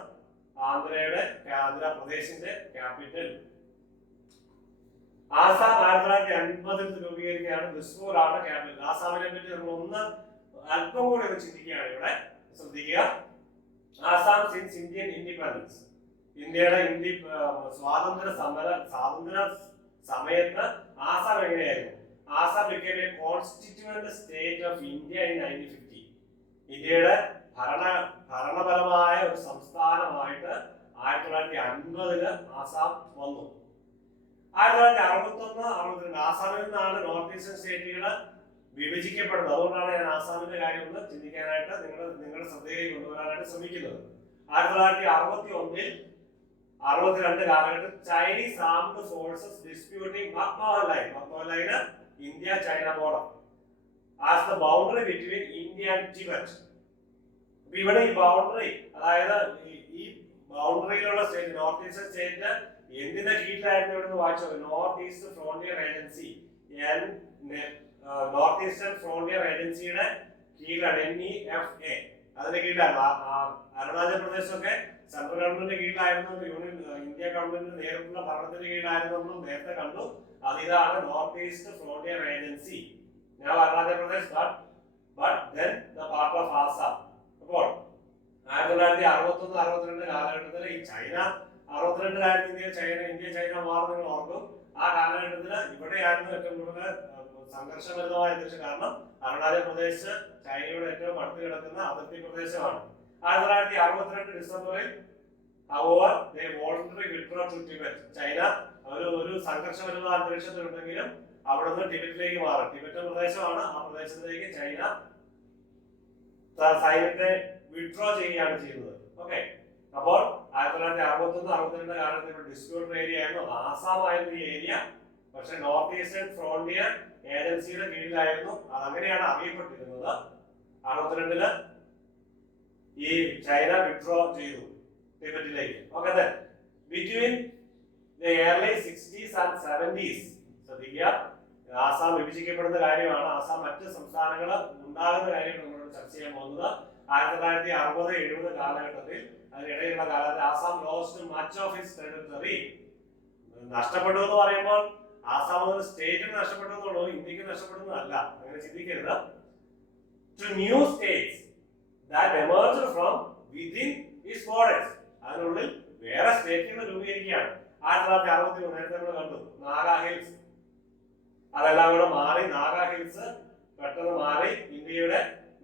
ആന്ധ്രാപ്രദേശിന്റെ ക്യാപിറ്റൽ. ആസാം 1950 രൂപീകരിക്കുകയാണ്. ദിസ്പൂർ ആണ് ക്യാപിറ്റൽ. ആസാമിനെ പറ്റി നമ്മൾ ഒന്ന് അല്പം കൂടി ഒന്ന് ചിന്തിക്കുകയാണ്. ഇവിടെ ശ്രദ്ധിക്കുക. ആസാം സിൻസ് ഇന്ത്യൻ ഇൻഡിപെൻഡൻസ്, ഇന്ത്യയുടെ സ്വാതന്ത്ര്യ സമയത്ത് ആസാം എങ്ങനെയായിരുന്നു? Assam became a constituent state of India in 1950. ഇന്ത്യയുടെ ഭരണപരമായ ഒരു സംസ്ഥാനമായിട്ട് 1950 ആസാം വന്നു. 1961-62 ആസാമിൽ നിന്നാണ് നോർത്ത് ഈസ്റ്റേൺ സ്റ്റേറ്റുകൾ വിഭജിക്കപ്പെടുന്നത്. അതുകൊണ്ടാണ് ഞാൻ ആസാമിന്റെ കാര്യം ഒന്ന് ചിന്തിക്കാനായിട്ട് നിങ്ങളുടെ ശ്രദ്ധയിലേക്ക് കൊണ്ടുവരാനായിട്ട് ശ്രമിക്കുന്നത്. 1961 62 കാലഘട്ടത്തിൽ Chinese armed forces disputing McMahon line India China border as the boundary between India and Tibet. ഇവിടെ ഈ ബൗണ്ടറി, അതായത് ഈ ബൗണ്ടറിയിലുള്ള സ്റ്റേറ്റ്, നോർത്ത് ഈസ്റ്റേൺ സ്റ്റേറ്റ് എന്തിന്റെ കീഴിലായിരുന്നു? ഇവിടെ നിന്ന് വായിച്ചത് north east frontier agency. North eastern frontier ഏജൻസിയുടെ കീഴിലാണ് NEFA. അതിന്റെ കീഴിലാണ്. അരുണാചൽ പ്രദേശൊക്കെ സെൻട്രൽ ഗവൺമെന്റിന്റെ കീഴിലായിരുന്നു, ഇന്ത്യ ഗവൺമെന്റിന്റെ നേരിട്ടുള്ള ഭരണത്തിന്റെ കീഴിലായിരുന്നു നേരത്തെ കണ്ടു. ഇതാണ് north east frontier agency. Now Arunachal Pradesh but then the part of Assam. അപ്പോൾ 1961-62 കാലഘട്ടത്തിൽ ഈ ചൈന 62 ഇന്ത്യ ചൈന വാർ നിങ്ങൾ ഓർക്കും. ആ കാലഘട്ടത്തിൽ ഇവിടെയായിരുന്നു ഏറ്റവും കൂടുതൽ സംഘർഷഭരിതമായ അന്തരീക്ഷം. കാരണം അരുണാചൽ പ്രദേശ് ചൈനയുടെ ഏറ്റവും അടുത്ത് കിടക്കുന്ന അതിർത്തി പ്രദേശമാണ്. 1962 ഡിസംബറിൽ however they voluntarily withdraw to Tibet. China ഒരു സംഘർഷഭരിത അന്തരീക്ഷത്തിലുണ്ടെങ്കിലും അവിടുന്ന് ടിബറ്റിലേക്ക് മാറും. ടിബറ്റൻ പ്രദേശമാണ്. ആ പ്രദേശത്തേക്ക് ചൈന സൈന്യത്തെ വിഡ്രോ ചെയ്യുകയാണ് ചെയ്യുന്നത്. ഓക്കെ, അപ്പോൾ 1961-62 കാലത്ത് ഡിസ്പ്യൂട്ടഡ് ഏരിയ ആയിരുന്നു. ആസാം ആയിരുന്നു ഈ ഏരിയ. പക്ഷെ നോർത്ത് ഈസ്റ്റേൺ ഫ്രോണ്ടിയർ ഏജൻസിയുടെ കീഴിലായിരുന്നു. അതങ്ങനെയാണ് അറിയപ്പെട്ടിരുന്നത്. 62 ഈ ചൈന വിഡ്രോ ചെയ്തു ടിബറ്റിലേക്ക്. Okay, between the early 60s and 70s ശ്രദ്ധിക്കുക, ആസാം വിഭജിക്കപ്പെടുന്ന കാര്യമാണ്. ആസാം മറ്റ് സംസ്ഥാനങ്ങൾ ഉണ്ടാകുന്ന കാര്യം നമ്മളോട് ചർച്ച ചെയ്യാൻ പോകുന്നത്. 1960-70 കാലഘട്ടത്തിൽ, അതിനിടയിലുള്ള കാലത്ത് Assam lost much of his territory. നഷ്ടപ്പെട്ടു എന്ന് പറയുമ്പോൾ ആസാം ഒരു സ്റ്റേറ്റിന് നഷ്ടപ്പെട്ടു എന്നുള്ളൂ, ഇന്ത്യക്ക് നഷ്ടപ്പെടുന്നതല്ല. അങ്ങനെ ചിന്തിക്കരുത്. To new states that emerged from within its borders. അതിനുള്ളിൽ വേറെ സ്റ്റേറ്റുകൾ രൂപീകരിക്കുകയാണ്. 1963 നേരത്തെ നമ്മൾ കണ്ടു നാഗാ ഹിൽസ്, അതെല്ലാം കൂടെ മാറി നാഗാ ഹിൽസ് പെട്ടെന്ന് മാറി ഇന്ത്യയുടെ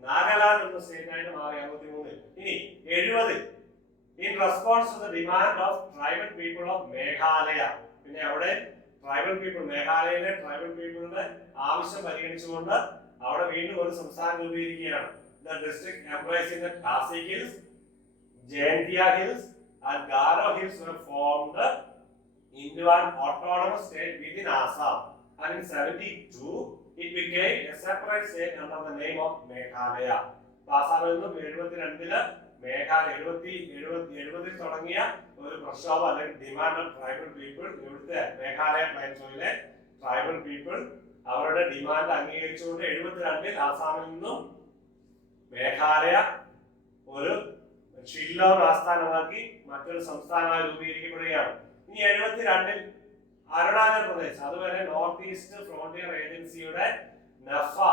നാഗാലാൻഡ് എന്ന സ്റ്റേറ്റ് ആയിട്ട് മാറി 63. ഇനി 70 in response to the demand of tribal people of Meghalaya. പിന്നെ അവിടെ ട്രൈബൽ പീപ്പിൾ, മേഘാലയയിലെ ട്രൈബൽ പീപ്പിളിന്റെ ആവശ്യം പരിഗണിച്ചുകൊണ്ട് അവിടെ വീണ്ടും ഒരു സംസ്ഥാനം രൂപീകരിക്കുകയാണ്. The district comprising the Khasi hills, Jaintia hills and Garo hills were formed into an autonomous state within Assam, and in 72 it became a separate state under the name of Meghalaya. ആസാമിൽ നിന്നും 72-ല് മേഘാലയ 70-ൽ തുടങ്ങിയ ഒരു പ്രക്ഷോഭം അല്ലെങ്കിൽ ഡിമാൻഡ് ഓഫ് ട്രൈബൽ പീപ്പിൾ, ഇവിടുത്തെ Meghalaya പ്ലാറ്റോയിലെ tribal people അവരുടെ demand അംഗീകരിച്ചുകൊണ്ട് 72-ൽ ആസാമിൽ നിന്നും മേഘാലയ ഒരു ഷില്ലോങ് ആസ്ഥാനമാക്കി മറ്റൊരു സംസ്ഥാനമായി രൂപീകരിക്കപ്പെടുകയാണ്. ഇനി 72-ൽ അരുണാചൽ പ്രദേശ്, അതുവരെ നോർത്ത് ഈസ്റ്റ് ഫ്രോണ്ടിയർ ഏജൻസിയുടെ NEFA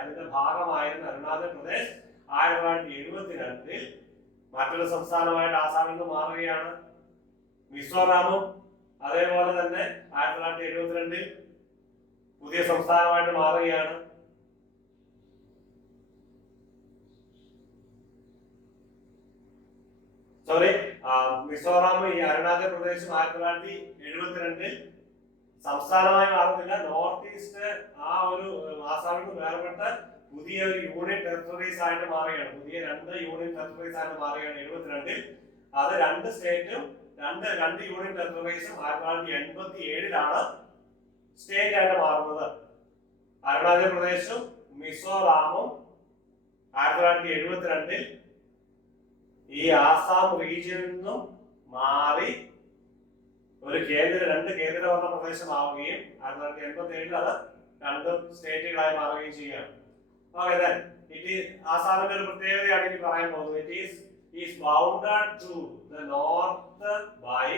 അതിന്റെ ഭാഗമായിരുന്ന അരുണാചൽ പ്രദേശ് 1972-ൽ മറ്റൊരു സംസ്ഥാനമായിട്ട് ആസാമിൽ നിന്ന് മാറുകയാണ്. മിസോറാമും അതേപോലെ തന്നെ 1972-ൽ പുതിയ സംസ്ഥാനമായിട്ട് മാറുകയാണ്. മിസോറാം ഈ അരുണാചൽ പ്രദേശും 1972-ൽ സംസ്ഥാനമായി മാറുന്നില്ല. നോർത്ത് ഈസ്റ്റ് ആ ഒരു ആസാമിൽ നിന്ന് വേർപെട്ട് പുതിയ ഒരു യൂണിയൻ ടെറിട്ടറീസ് ആയിട്ട് മാറുകയാണ്. പുതിയ 2 യൂണിയൻ ടെറിട്ടറീസ് ആയിട്ട് മാറുകയാണ് 72-ൽ. അത് 2 സ്റ്റേറ്റും 2 യൂണിയൻ ടെറിട്ടറീസും 1987-ലാണ് സ്റ്റേറ്റ് ആയിട്ട് മാറുന്നത്. അരുണാചൽ പ്രദേശും മിസോറാമും 1972-ൽ ഈ ആസാം റീജിയനിൽ നിന്നും മാറി ഒരു 2 കേന്ദ്രഭരണ പ്രദേശമാവുകയും 1987-ൽ അത് 2 സ്റ്റേറ്റുകളായി മാറുകയും ചെയ്യുകയാണ്. ആസാമിന്റെ ഒരു പ്രത്യേകതയാണ് ഇനി പറയാൻ പോകുന്നത്. It is bounded to the north by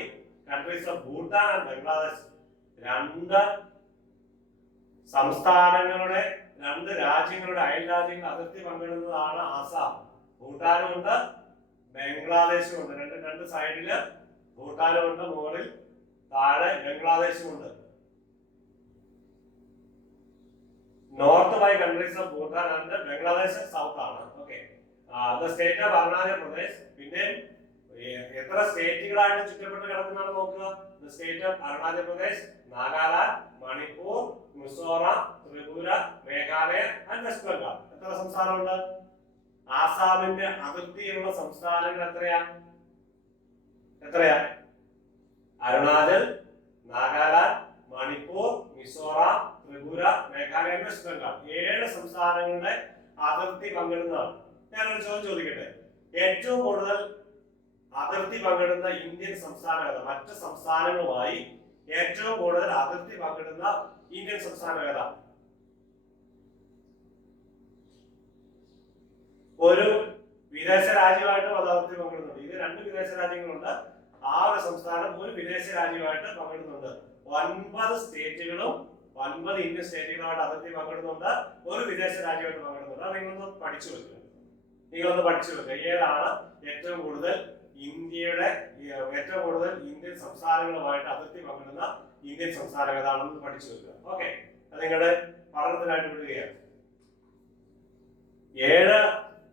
countries of Bhutan and Bangladesh. 2 സംസ്ഥാനങ്ങളുടെ 2 രാജ്യങ്ങളുടെ അയൽ രാജ്യങ്ങൾ അതിർത്തി പങ്കിടുന്നതാണ് ആസാം. ഭൂട്ടാനും ഉണ്ട്, ബംഗ്ലാദേശും ഉണ്ട്. 2 സൈഡില് ഭൂട്ടാനും ഉണ്ട്, മുകളിൽ താഴെ ബംഗ്ലാദേശും ഉണ്ട്. North by countries of Bhutan and Bangladesh south ആണ്. Okay, the state of Arunachal Pradesh. പിന്നെ എത്ര സ്റ്റേറ്റുകളായിട്ട് ചുറ്റപ്പെട്ട് കിടക്കുന്നതാണ് നോക്കുക. The state of Arunachal Pradesh, Nagaland, Manipur, Mizoram, Tripura, Meghalaya and west Bengal. എത്ര സംസ്ഥാനമുണ്ട്? ആസാമിന്റെ അതിർത്തിയിലുള്ള സംസ്ഥാനങ്ങൾ എത്രയാ? അരുണാചൽ, നാഗാലാൻഡ്, മണിപ്പൂർ, മിസോറാം, ത്രിപുര, മേഘാലയ, വെസ്റ്റ് ബംഗാൾ. 7 സംസ്ഥാനങ്ങളുടെ അതിർത്തി പങ്കിടുന്നതാണ്. ഞാനൊരു ചോദ്യം ചോദിക്കട്ടെ. ഏറ്റവും കൂടുതൽ അതിർത്തി പങ്കിടുന്ന ഇന്ത്യൻ സംസ്ഥാനം ഏതാ? മറ്റ് സംസ്ഥാനങ്ങളുമായി ഏറ്റവും കൂടുതൽ അതിർത്തി പങ്കിടുന്ന ഇന്ത്യൻ സംസ്ഥാനം ഏതാ? ഒരു വിദേശ രാജ്യമായിട്ടും അത് അതിർത്തി പങ്കിടുന്നുണ്ട്. ഇത് 2 വിദേശ രാജ്യങ്ങളുണ്ട്. ആ ഒരു സംസ്ഥാനം ഒരു വിദേശ രാജ്യമായിട്ട് പങ്കിടുന്നുണ്ട്. 9 സ്റ്റേറ്റുകളും 9 ഇന്ത്യൻ സ്റ്റേറ്റുകളുമായിട്ട് അതിർത്തി പങ്കിടുന്നുണ്ട്. ഒരു വിദേശ രാജ്യമായിട്ട് പങ്കിടുന്നുണ്ട്. അത് നിങ്ങളൊന്ന് പഠിച്ചു വെക്കുക. ഏതാണ് ഏറ്റവും കൂടുതൽ ഇന്ത്യൻ സംസ്ഥാനങ്ങളുമായിട്ട് അതിർത്തി പങ്കിടുന്ന ഇന്ത്യൻ സംസ്ഥാനം ഏതാണെന്ന് പഠിച്ചു വെക്കുക. ഓക്കെ, അത് നിങ്ങളുടെ പഠനത്തിനായിട്ട് വിടുകയാണ്.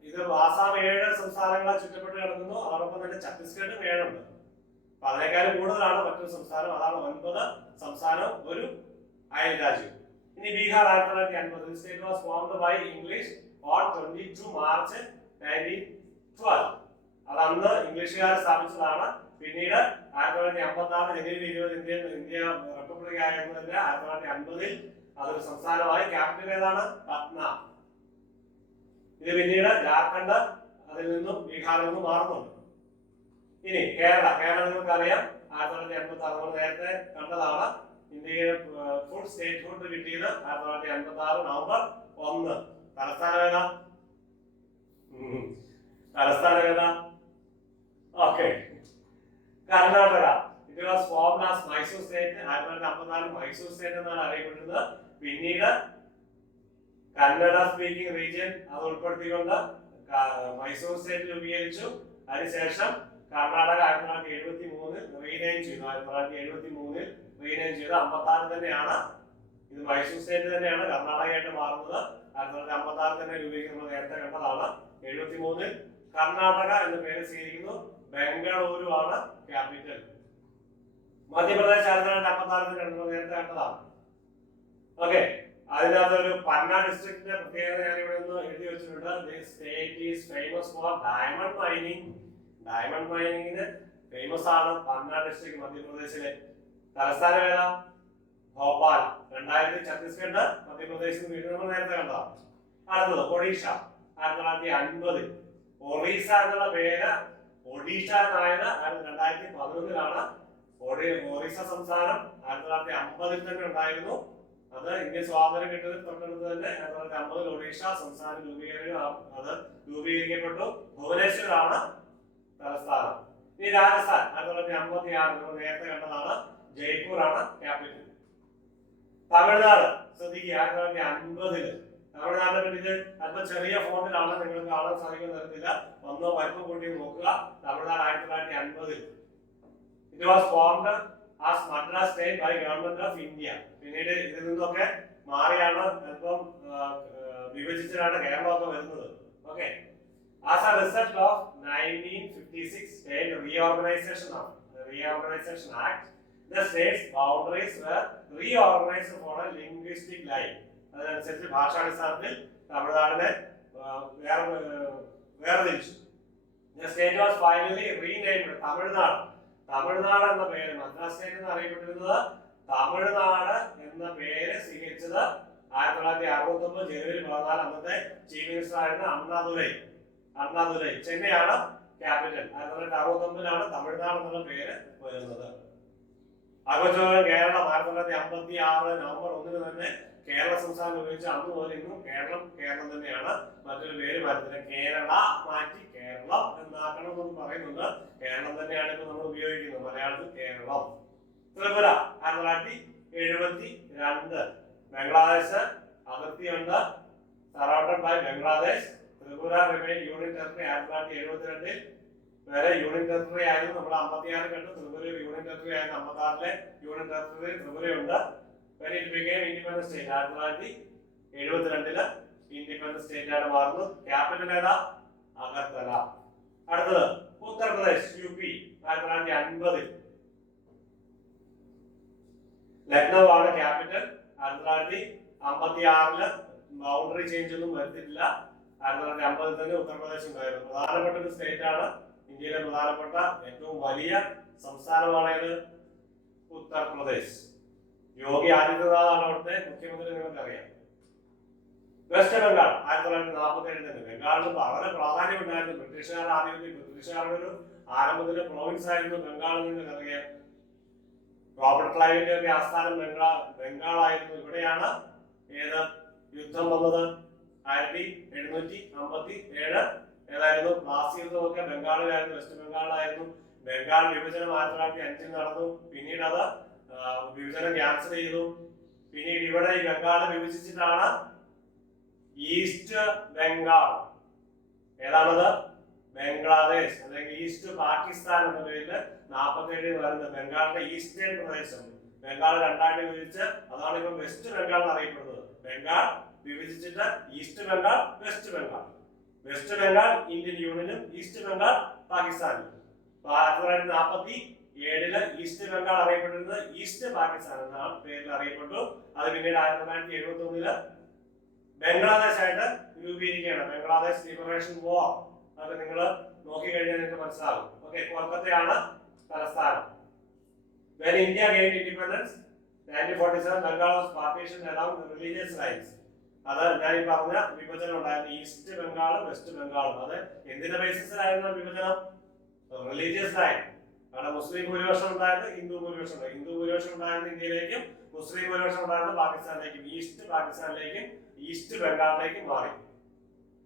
ഇത് ആസാം 7 സംസ്ഥാനങ്ങളെ ചുറ്റപ്പെട്ട് കിടക്കുന്നു. അതോടൊപ്പം തന്നെ ഛത്തീസ്ഗഡും 7 ഉണ്ട്. അപ്പൊ അതിനേക്കാളും കൂടുതലാണ് മറ്റൊരു സംസ്ഥാനം. അതാണ് 9 സംസ്ഥാനം ഒരു അയൽ രാജ്യം. ഇനി Bihar 1950. State was formed by English on 22 March 1912. അത് അന്ന് ഇംഗ്ലീഷുകാർ സ്ഥാപിച്ചതാണ്. പിന്നീട് 1956 ജനുവരി 20 ഇന്ത്യ റിപ്പബ്ലിക് ആയിരുന്നതിന്റെ 1950-ൽ അതൊരു സംസ്ഥാനമായി. ക്യാപിറ്റൽ ഏതാണ്? പട്ന. ഇത് പിന്നീട് ജാർഖണ്ഡ് അതിൽ നിന്നും ബീഹാറിൽ നിന്നും മാറുന്നുണ്ട്. ഇനി കേരള നിങ്ങൾക്കറിയാം 1986 നേരത്തെ കണ്ടതാണ്. ഇന്ത്യയിൽ ഫുൾ സ്റ്റേറ്റ് ഹുഡ് കിട്ടിയത് 1956 നവംബർ 1. തലസ്ഥാനം ഏതാ? Okay, Karnataka. It was formed as Mysore state. 1954 Mysore state എന്നാണ് അറിയപ്പെടുന്നത്. പിന്നീട് കന്നഡ സ്പീക്കിംഗ് റീജിയൻ അത് ഉൾപ്പെടുത്തിക്കൊണ്ട് മൈസൂർ സ്റ്റേറ്റ് രൂപീകരിച്ചു. അതിനുശേഷം കർണാടക 1973 റീനെയിം ചെയ്തു. 1973 റീനെയിം ചെയ്ത് 56 തന്നെയാണ് ഇത് മൈസൂർ സ്റ്റേറ്റ് തന്നെയാണ് കർണാടകയായിട്ട് മാറുന്നത്. 1956 തന്നെ രൂപീകരിക്കുന്നത് നേരത്തെ കണ്ടതാണ്. 73 കർണാടക എന്ന പേര് സ്വീകരിക്കുന്നു. ബംഗളൂരു ആണ് ക്യാപിറ്റൽ. മധ്യപ്രദേശ് 1956 നേരത്തെ കണ്ടതാണ്. ഓക്കെ, അതിനകത്ത് ഒരു പന്ന ഡിസ്ട്രിക്റ്റിന്റെ പ്രത്യേകത ഞാൻ ഇവിടെ ഒന്ന് എഴുതി വെച്ചിട്ടുണ്ട്. This state is famous for diamond mining. Diamond മൈനിങ്ങിന് ഫേമസ് ആണ് പന്ന ഡിസ്ട്രിക്ട് മധ്യപ്രദേശിലെ. തലസ്ഥാനം ഏതാ? ഭോപ്പാൽ. 2000 ഛത്തീസ്ഗഡ് മധ്യപ്രദേശിൽ നമ്മൾ നേരത്തെ കണ്ടതാണ്. അടുത്തത് ഒഡീഷ 1950. ഒറീസ എന്നുള്ള പേര് ഒഡീഷ എന്നായത് 2011 ഒറീസ സംസ്ഥാനം 1950 തന്നെ ഉണ്ടായിരുന്നു. അത് ഇന്ത്യ സ്വാതന്ത്ര്യം കിട്ടിയത് തൊട്ടടുത്ത് തന്നെ 1950 ഒഡീഷ സംസ്ഥാനം രൂപീകരിക്കപ്പെട്ടു. ഭുവനേശ്വറാണ് തലസ്ഥാനം. ഇനി രാജസ്ഥാൻ 1956 നമ്മൾ നേരത്തെ കണ്ടതാണ്. ജയ്പൂർ ആണ് ക്യാപിറ്റൽ. തമിഴ്നാട് ശ്രദ്ധിക്കുക 1950. തമിഴ്നാടിനെ പറ്റി അല്പം ചെറിയ ഫോണ്ടിലാണ് നിങ്ങൾക്ക് കാണാൻ സാധിക്കുന്ന തരത്തില്ല. ഒന്നോ വലിപ്പം കൂട്ടി നോക്കുക. Tamil Nadu 1950. It was formed as Madras state by government of India. പിന്നീട് ഇതിൽ നിന്നൊക്കെ മാറിയാണ് അല്പം വിഭജിച്ചിട്ടാണ് കേരളമൊക്കെ വരുന്നത്. Okay, as a result of 1956 State Reorganization Act, the state's boundaries were reorganized for a linguistic line. അതനുസരിച്ച് ഭാഷാടിസ്ഥാനത്തിൽ തമിഴ്നാടിനെ വേർതിരിച്ചു. The state was finally renamed Tamil Nadu. Tamil Nadu എന്ന പേര് മദ്രാസ് സ്റ്റേറ്റ് എന്ന് അറിയപ്പെട്ടിരുന്നത് തമിഴ്നാട് എന്ന പേര് സ്വീകരിച്ചത് 1969 ജനുവരി 14. അന്നത്തെ ചീഫ് മിനിസ്റ്റർ ആയിരുന്ന അണ്ണാദുരൈ. ചെന്നൈയാണ് ക്യാപിറ്റൽ. 1969 തമിഴ്നാട് എന്നുള്ള പേര് വരുന്നത്. ആഘോഷങ്ങൾ കേരളം 1956 നവംബർ 1 തന്നെ കേരള സംസ്ഥാനം ഉപയോഗിച്ച് അന്ന് മുതൽ ഇന്നും കേരളം തന്നെയാണ്. മറ്റൊരു പേര് മാറ്റുന്നില്ല. കേരള മാറ്റി കേരളം എന്നാക്കണമെന്ന് പറയുന്നുണ്ട്. കേരളം തന്നെയാണ് ഇപ്പൊ നമ്മൾ ഉപയോഗിക്കുന്നത്. മലയാളത്തിൽ കേരളം. ത്രിപുര 1972. ബംഗ്ലാദേശ് അതിർത്തിയുണ്ട്. Surrounded by Bangladesh. Tripura remain union territory. 1972 വരെ യൂണിയൻ ടെറിട്ടറി ആയിരുന്നു. നമ്മൾ 56 കണ്ടു ത്രിപുര യൂണിയൻ ടെറിട്ടറി ആയിരുന്നു. 56 യൂണിയൻ ടെറിട്ടറി ത്രിപുരയുണ്ട്. When it became independent state 1972 independent state ആയിട്ട് മാറുന്നു. ക്യാപിറ്റൽ ഏതാ? അഗർത്തല. അടുത്തത് ഉത്തർപ്രദേശ് UP 1950. ലക്നൗ ആണ് ക്യാപിറ്റൽ. 1956 ബൗണ്ടറി ചേഞ്ച് ഒന്നും വരുത്തിയിട്ടില്ല. 1950 തന്നെ ഉത്തർപ്രദേശ് ഉണ്ടായിരുന്നു. പ്രധാനപ്പെട്ട ഒരു സ്റ്റേറ്റ് ആണ്. ഇന്ത്യയിലെ പ്രധാനപ്പെട്ട ഏറ്റവും വലിയ സംസ്ഥാനമാണ് ഇത് ഉത്തർപ്രദേശ്. യോഗി ആദിത്യനാഥാണ് അവിടുത്തെ മുഖ്യമന്ത്രി. നിങ്ങൾക്കറിയാം. വെസ്റ്റ് ബംഗാൾ 1947 തന്നെ. ബംഗാളിന് വളരെ പ്രാധാന്യം ഉണ്ടായിരുന്നു. ബ്രിട്ടീഷുകാരുടെ ഒരു ആരംഭത്തിലെ പ്രോവിൻസ് ആയിരുന്നു ബംഗാൾ. നിങ്ങൾക്കറിയാം. റോബർട്ട് ക്ലൈവിന്റെ ഒക്കെ ആസ്ഥാനം ബംഗാളായിരുന്നു. ഇവിടെയാണ് ഏത് യുദ്ധം വന്നത്? 1757 ഏതായിരുന്നു? പ്ലാസി യുദ്ധമൊക്കെ ബംഗാളിലായിരുന്നു, വെസ്റ്റ് ബംഗാളിലായിരുന്നു. ബംഗാൾ വിഭജനം 1905 നടന്നു. പിന്നീട് അത് വിഭജനം ക്യാൻസൽ ചെയ്തു. പിന്നീട് ഇവിടെ ഈ ബംഗാൾ വിഭജിച്ചിട്ടാണ് ഈസ്റ്റ് ബംഗാൾ, ഏതാണത്? ബംഗ്ലാദേശ് അല്ലെങ്കിൽ ഈസ്റ്റ് പാകിസ്ഥാൻ എന്ന പേരില് 47 വരുന്നത്. ബംഗാളിന്റെ ഈസ്റ്റേൺ പ്രദേശം ബംഗാൾ രണ്ടായിട്ട് വിഭജിച്ച് അതാണ് ഇപ്പം വെസ്റ്റ് ബംഗാൾ എന്നറിയപ്പെടുന്നത്. ബംഗാൾ വിഭജിച്ചിട്ട് east Bengal, west Bengal. West Bengal Indian യൂണിയനും ഈസ്റ്റ് ബംഗാൾ പാകിസ്ഥാനും. 1947 ഈസ്റ്റ് ബംഗാൾ അറിയപ്പെട്ടിരുന്നത് ഈസ്റ്റ് പാകിസ്ഥാൻ എന്ന പേരിൽ അറിയപ്പെട്ടു. അത് പിന്നീട് 1971 ബംഗ്ലാദേശ് ആയിട്ട് രൂപീകരിക്കുകയാണ്. ബംഗ്ലാദേശ് ലിബറേഷൻ വാർ. അത് നിങ്ങൾ നോക്കിക്കഴിഞ്ഞാൽ നിങ്ങൾക്ക് മനസ്സിലാകും. ഓക്കെ, കൊൽക്കത്തയാണ് തലസ്ഥാനം. When India gained independence 1947, Bengal was partitioned along religious lines. അത് ഞാൻ ഈ പറഞ്ഞ വിഭജനം ഉണ്ടായിരുന്നു. ഈസ്റ്റ് ബംഗാളും വെസ്റ്റ് ബംഗാളും. അത് എന്തിന്റെ ബേസിസിലായിരുന്നു വിഭജനം? Religious line. അവിടെ മുസ്ലിം ഭൂരിപക്ഷം ഉണ്ടായിരുന്നു, ഹിന്ദു ഭൂരിപക്ഷം ഉണ്ടായിരുന്നു. ഹിന്ദു ഭൂരിപക്ഷം ഉണ്ടായിരുന്ന ഇന്ത്യയിലേക്കും മുസ്ലിം ഭൂരിപക്ഷം ഉണ്ടായിരുന്ന പാകിസ്ഥാനിലേക്കും, ഈസ്റ്റ് പാകിസ്ഥാനിലേക്കും ഈസ്റ്റ് ബംഗാളിലേക്കും മാറി.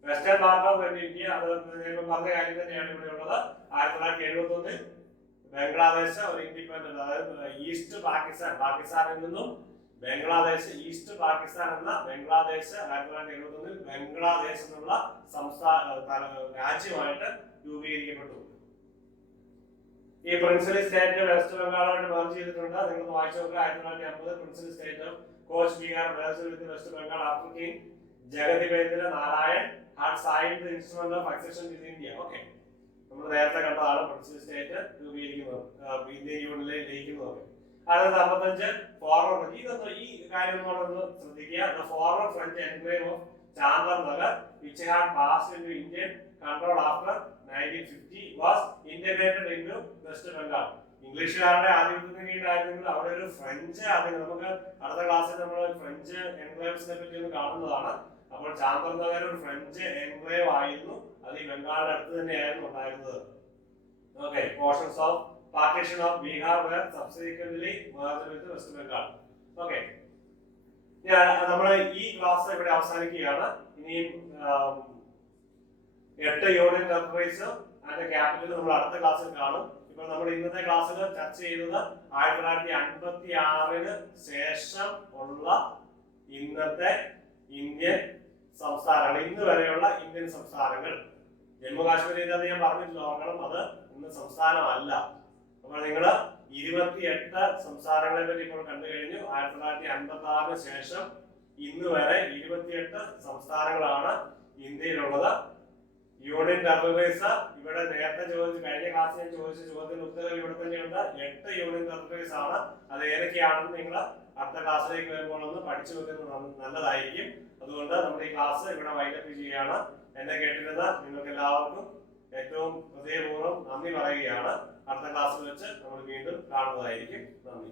വെസ്റ്റേൺ പാർട്ട് ഓഫ് ഇന്ത്യ, അത് പറഞ്ഞ കാര്യം തന്നെയാണ് ഇവിടെ ഉള്ളത്. 1971 ബംഗ്ലാദേശ് ഒരു ഇൻഡിപെൻഡന്റ്, അതായത് ഈസ്റ്റ് പാകിസ്ഥാനിൽ നിന്നും ബംഗ്ലാദേശ്, ഈസ്റ്റ് പാകിസ്ഥാൻ എന്ന ബംഗ്ലാദേശ് 1971 ബംഗ്ലാദേശ് എന്നുള്ള സംസ്ഥാന രാജ്യമായിട്ട് രൂപീകരിക്കപ്പെട്ടു. ഈ പ്രിൻസിലി സ്റ്റേറ്റ് വെസ്റ്റ് ബംഗാളുമായിട്ട് മെർജ് ചെയ്തിട്ടുണ്ട്. നിങ്ങൾ വായിച്ചു നോക്കുക. 1950 princely state of Cooch Behar merge with west Bengal after king Jagaddipendra Narayan had signed the instrument of succession with India. Okay, നമ്മൾ നേരത്തെ കണ്ടതാണ് പ്രിൻസിലി സ്റ്റേറ്റ് രൂപീകരിക്കുന്നത്, ഇന്ത്യൻ യൂണിയനിൽ ലയിക്കുന്നത്. 1955 ഫോർമർ, ഇതൊന്നും ഈ കാര്യം ഒന്ന് ശ്രദ്ധിക്കുക. The former French enclave of Chandernagore which had passed into Indian control after 1950 was integrated into West Bengal. ഇംഗ്ലീഷുകാരുടെ ആധിപത്യത്തിന് കീഴിലായിരുന്നെങ്കിൽ അവിടെ ഒരു ഫ്രഞ്ച്, അതിന് നമുക്ക് അടുത്ത ക്ലാസ്സിൽ നമ്മൾ ഫ്രഞ്ച് എൻക്ലേവ്സിനെ പറ്റി ഒന്ന് കാണുന്നതാണ്. അപ്പോൾ ചാന്ദർ നഗർ ഒരു ഫ്രഞ്ച് എൻക്ലേവ് ആയിരുന്നു. അത് ഈ ബംഗാളിന്റെ അടുത്ത് തന്നെയായിരുന്നു ഉണ്ടായിരുന്നത്. Okay, portions of partition of Bihar were subsequently merged with West Bengal. Okay, നമ്മൾ ഈ ക്ലാസ് ഇവിടെ അവസാനിക്കുകയാണ്. ഇനിയും 8 യൂണിയൻ ടെറിട്ടറീസ് അതിന്റെ ക്യാപിറ്റൽ നമ്മൾ അടുത്ത ക്ലാസ്സിൽ കാണും. ഇപ്പോൾ നമ്മൾ ഇന്നത്തെ ക്ലാസ്സിൽ ചർച്ച ചെയ്തത് 1956 ശേഷം ഉള്ള ഇന്നത്തെ ഇന്ത്യൻ സംസ്ഥാനങ്ങൾ, ഇന്ന് വരെയുള്ള ഇന്ത്യൻ സംസ്ഥാനങ്ങൾ. ജമ്മു കാശ്മീർ ഇതെന്ന് ഞാൻ പറഞ്ഞിട്ടില്ല, ഓർക്കണം, അത് ഇന്ന് സംസ്ഥാനമല്ല. അപ്പോൾ നിങ്ങൾ 28 സംസ്ഥാനങ്ങളെ പറ്റി ഇപ്പോൾ കണ്ടു കഴിഞ്ഞു. 1956 ശേഷം ഇന്ന് വരെ 28 സംസ്ഥാനങ്ങളാണ് ഇന്ത്യയിലുള്ളത്. യൂണിയൻ ടെറിട്ടറീസ് ഇവിടെ നേരത്തെ ചോദിച്ചു, കഴിഞ്ഞ ക്ലാസ്സിൽ ഞാൻ ചോദിച്ച ചോദ്യത്തിന് ഉത്തരം ഇവിടെ തന്നെയുണ്ട്. 8 യൂണിയൻ ടെറിട്ടറീസ് ആണ്. അത് ഏതൊക്കെയാണെന്ന് നിങ്ങൾ അടുത്ത ക്ലാസ്സിലേക്ക് വരുമ്പോൾ ഒന്ന് പഠിച്ചു വെക്കുന്നത് നല്ലതായിരിക്കും. അതുകൊണ്ട് നമ്മുടെ ഈ ക്ലാസ് ഇവിടെ വൈൻഡപ്പ് ചെയ്യുകയാണ്. എന്നെ കേട്ടിരുന്ന നിങ്ങൾക്ക് എല്ലാവർക്കും ഏറ്റവും ഹൃദയപൂർവ്വം നന്ദി പറയുകയാണ്. അടുത്ത ക്ലാസ്സിൽ വെച്ച് നമ്മൾ വീണ്ടും കാണുന്നതായിരിക്കും. നന്ദി.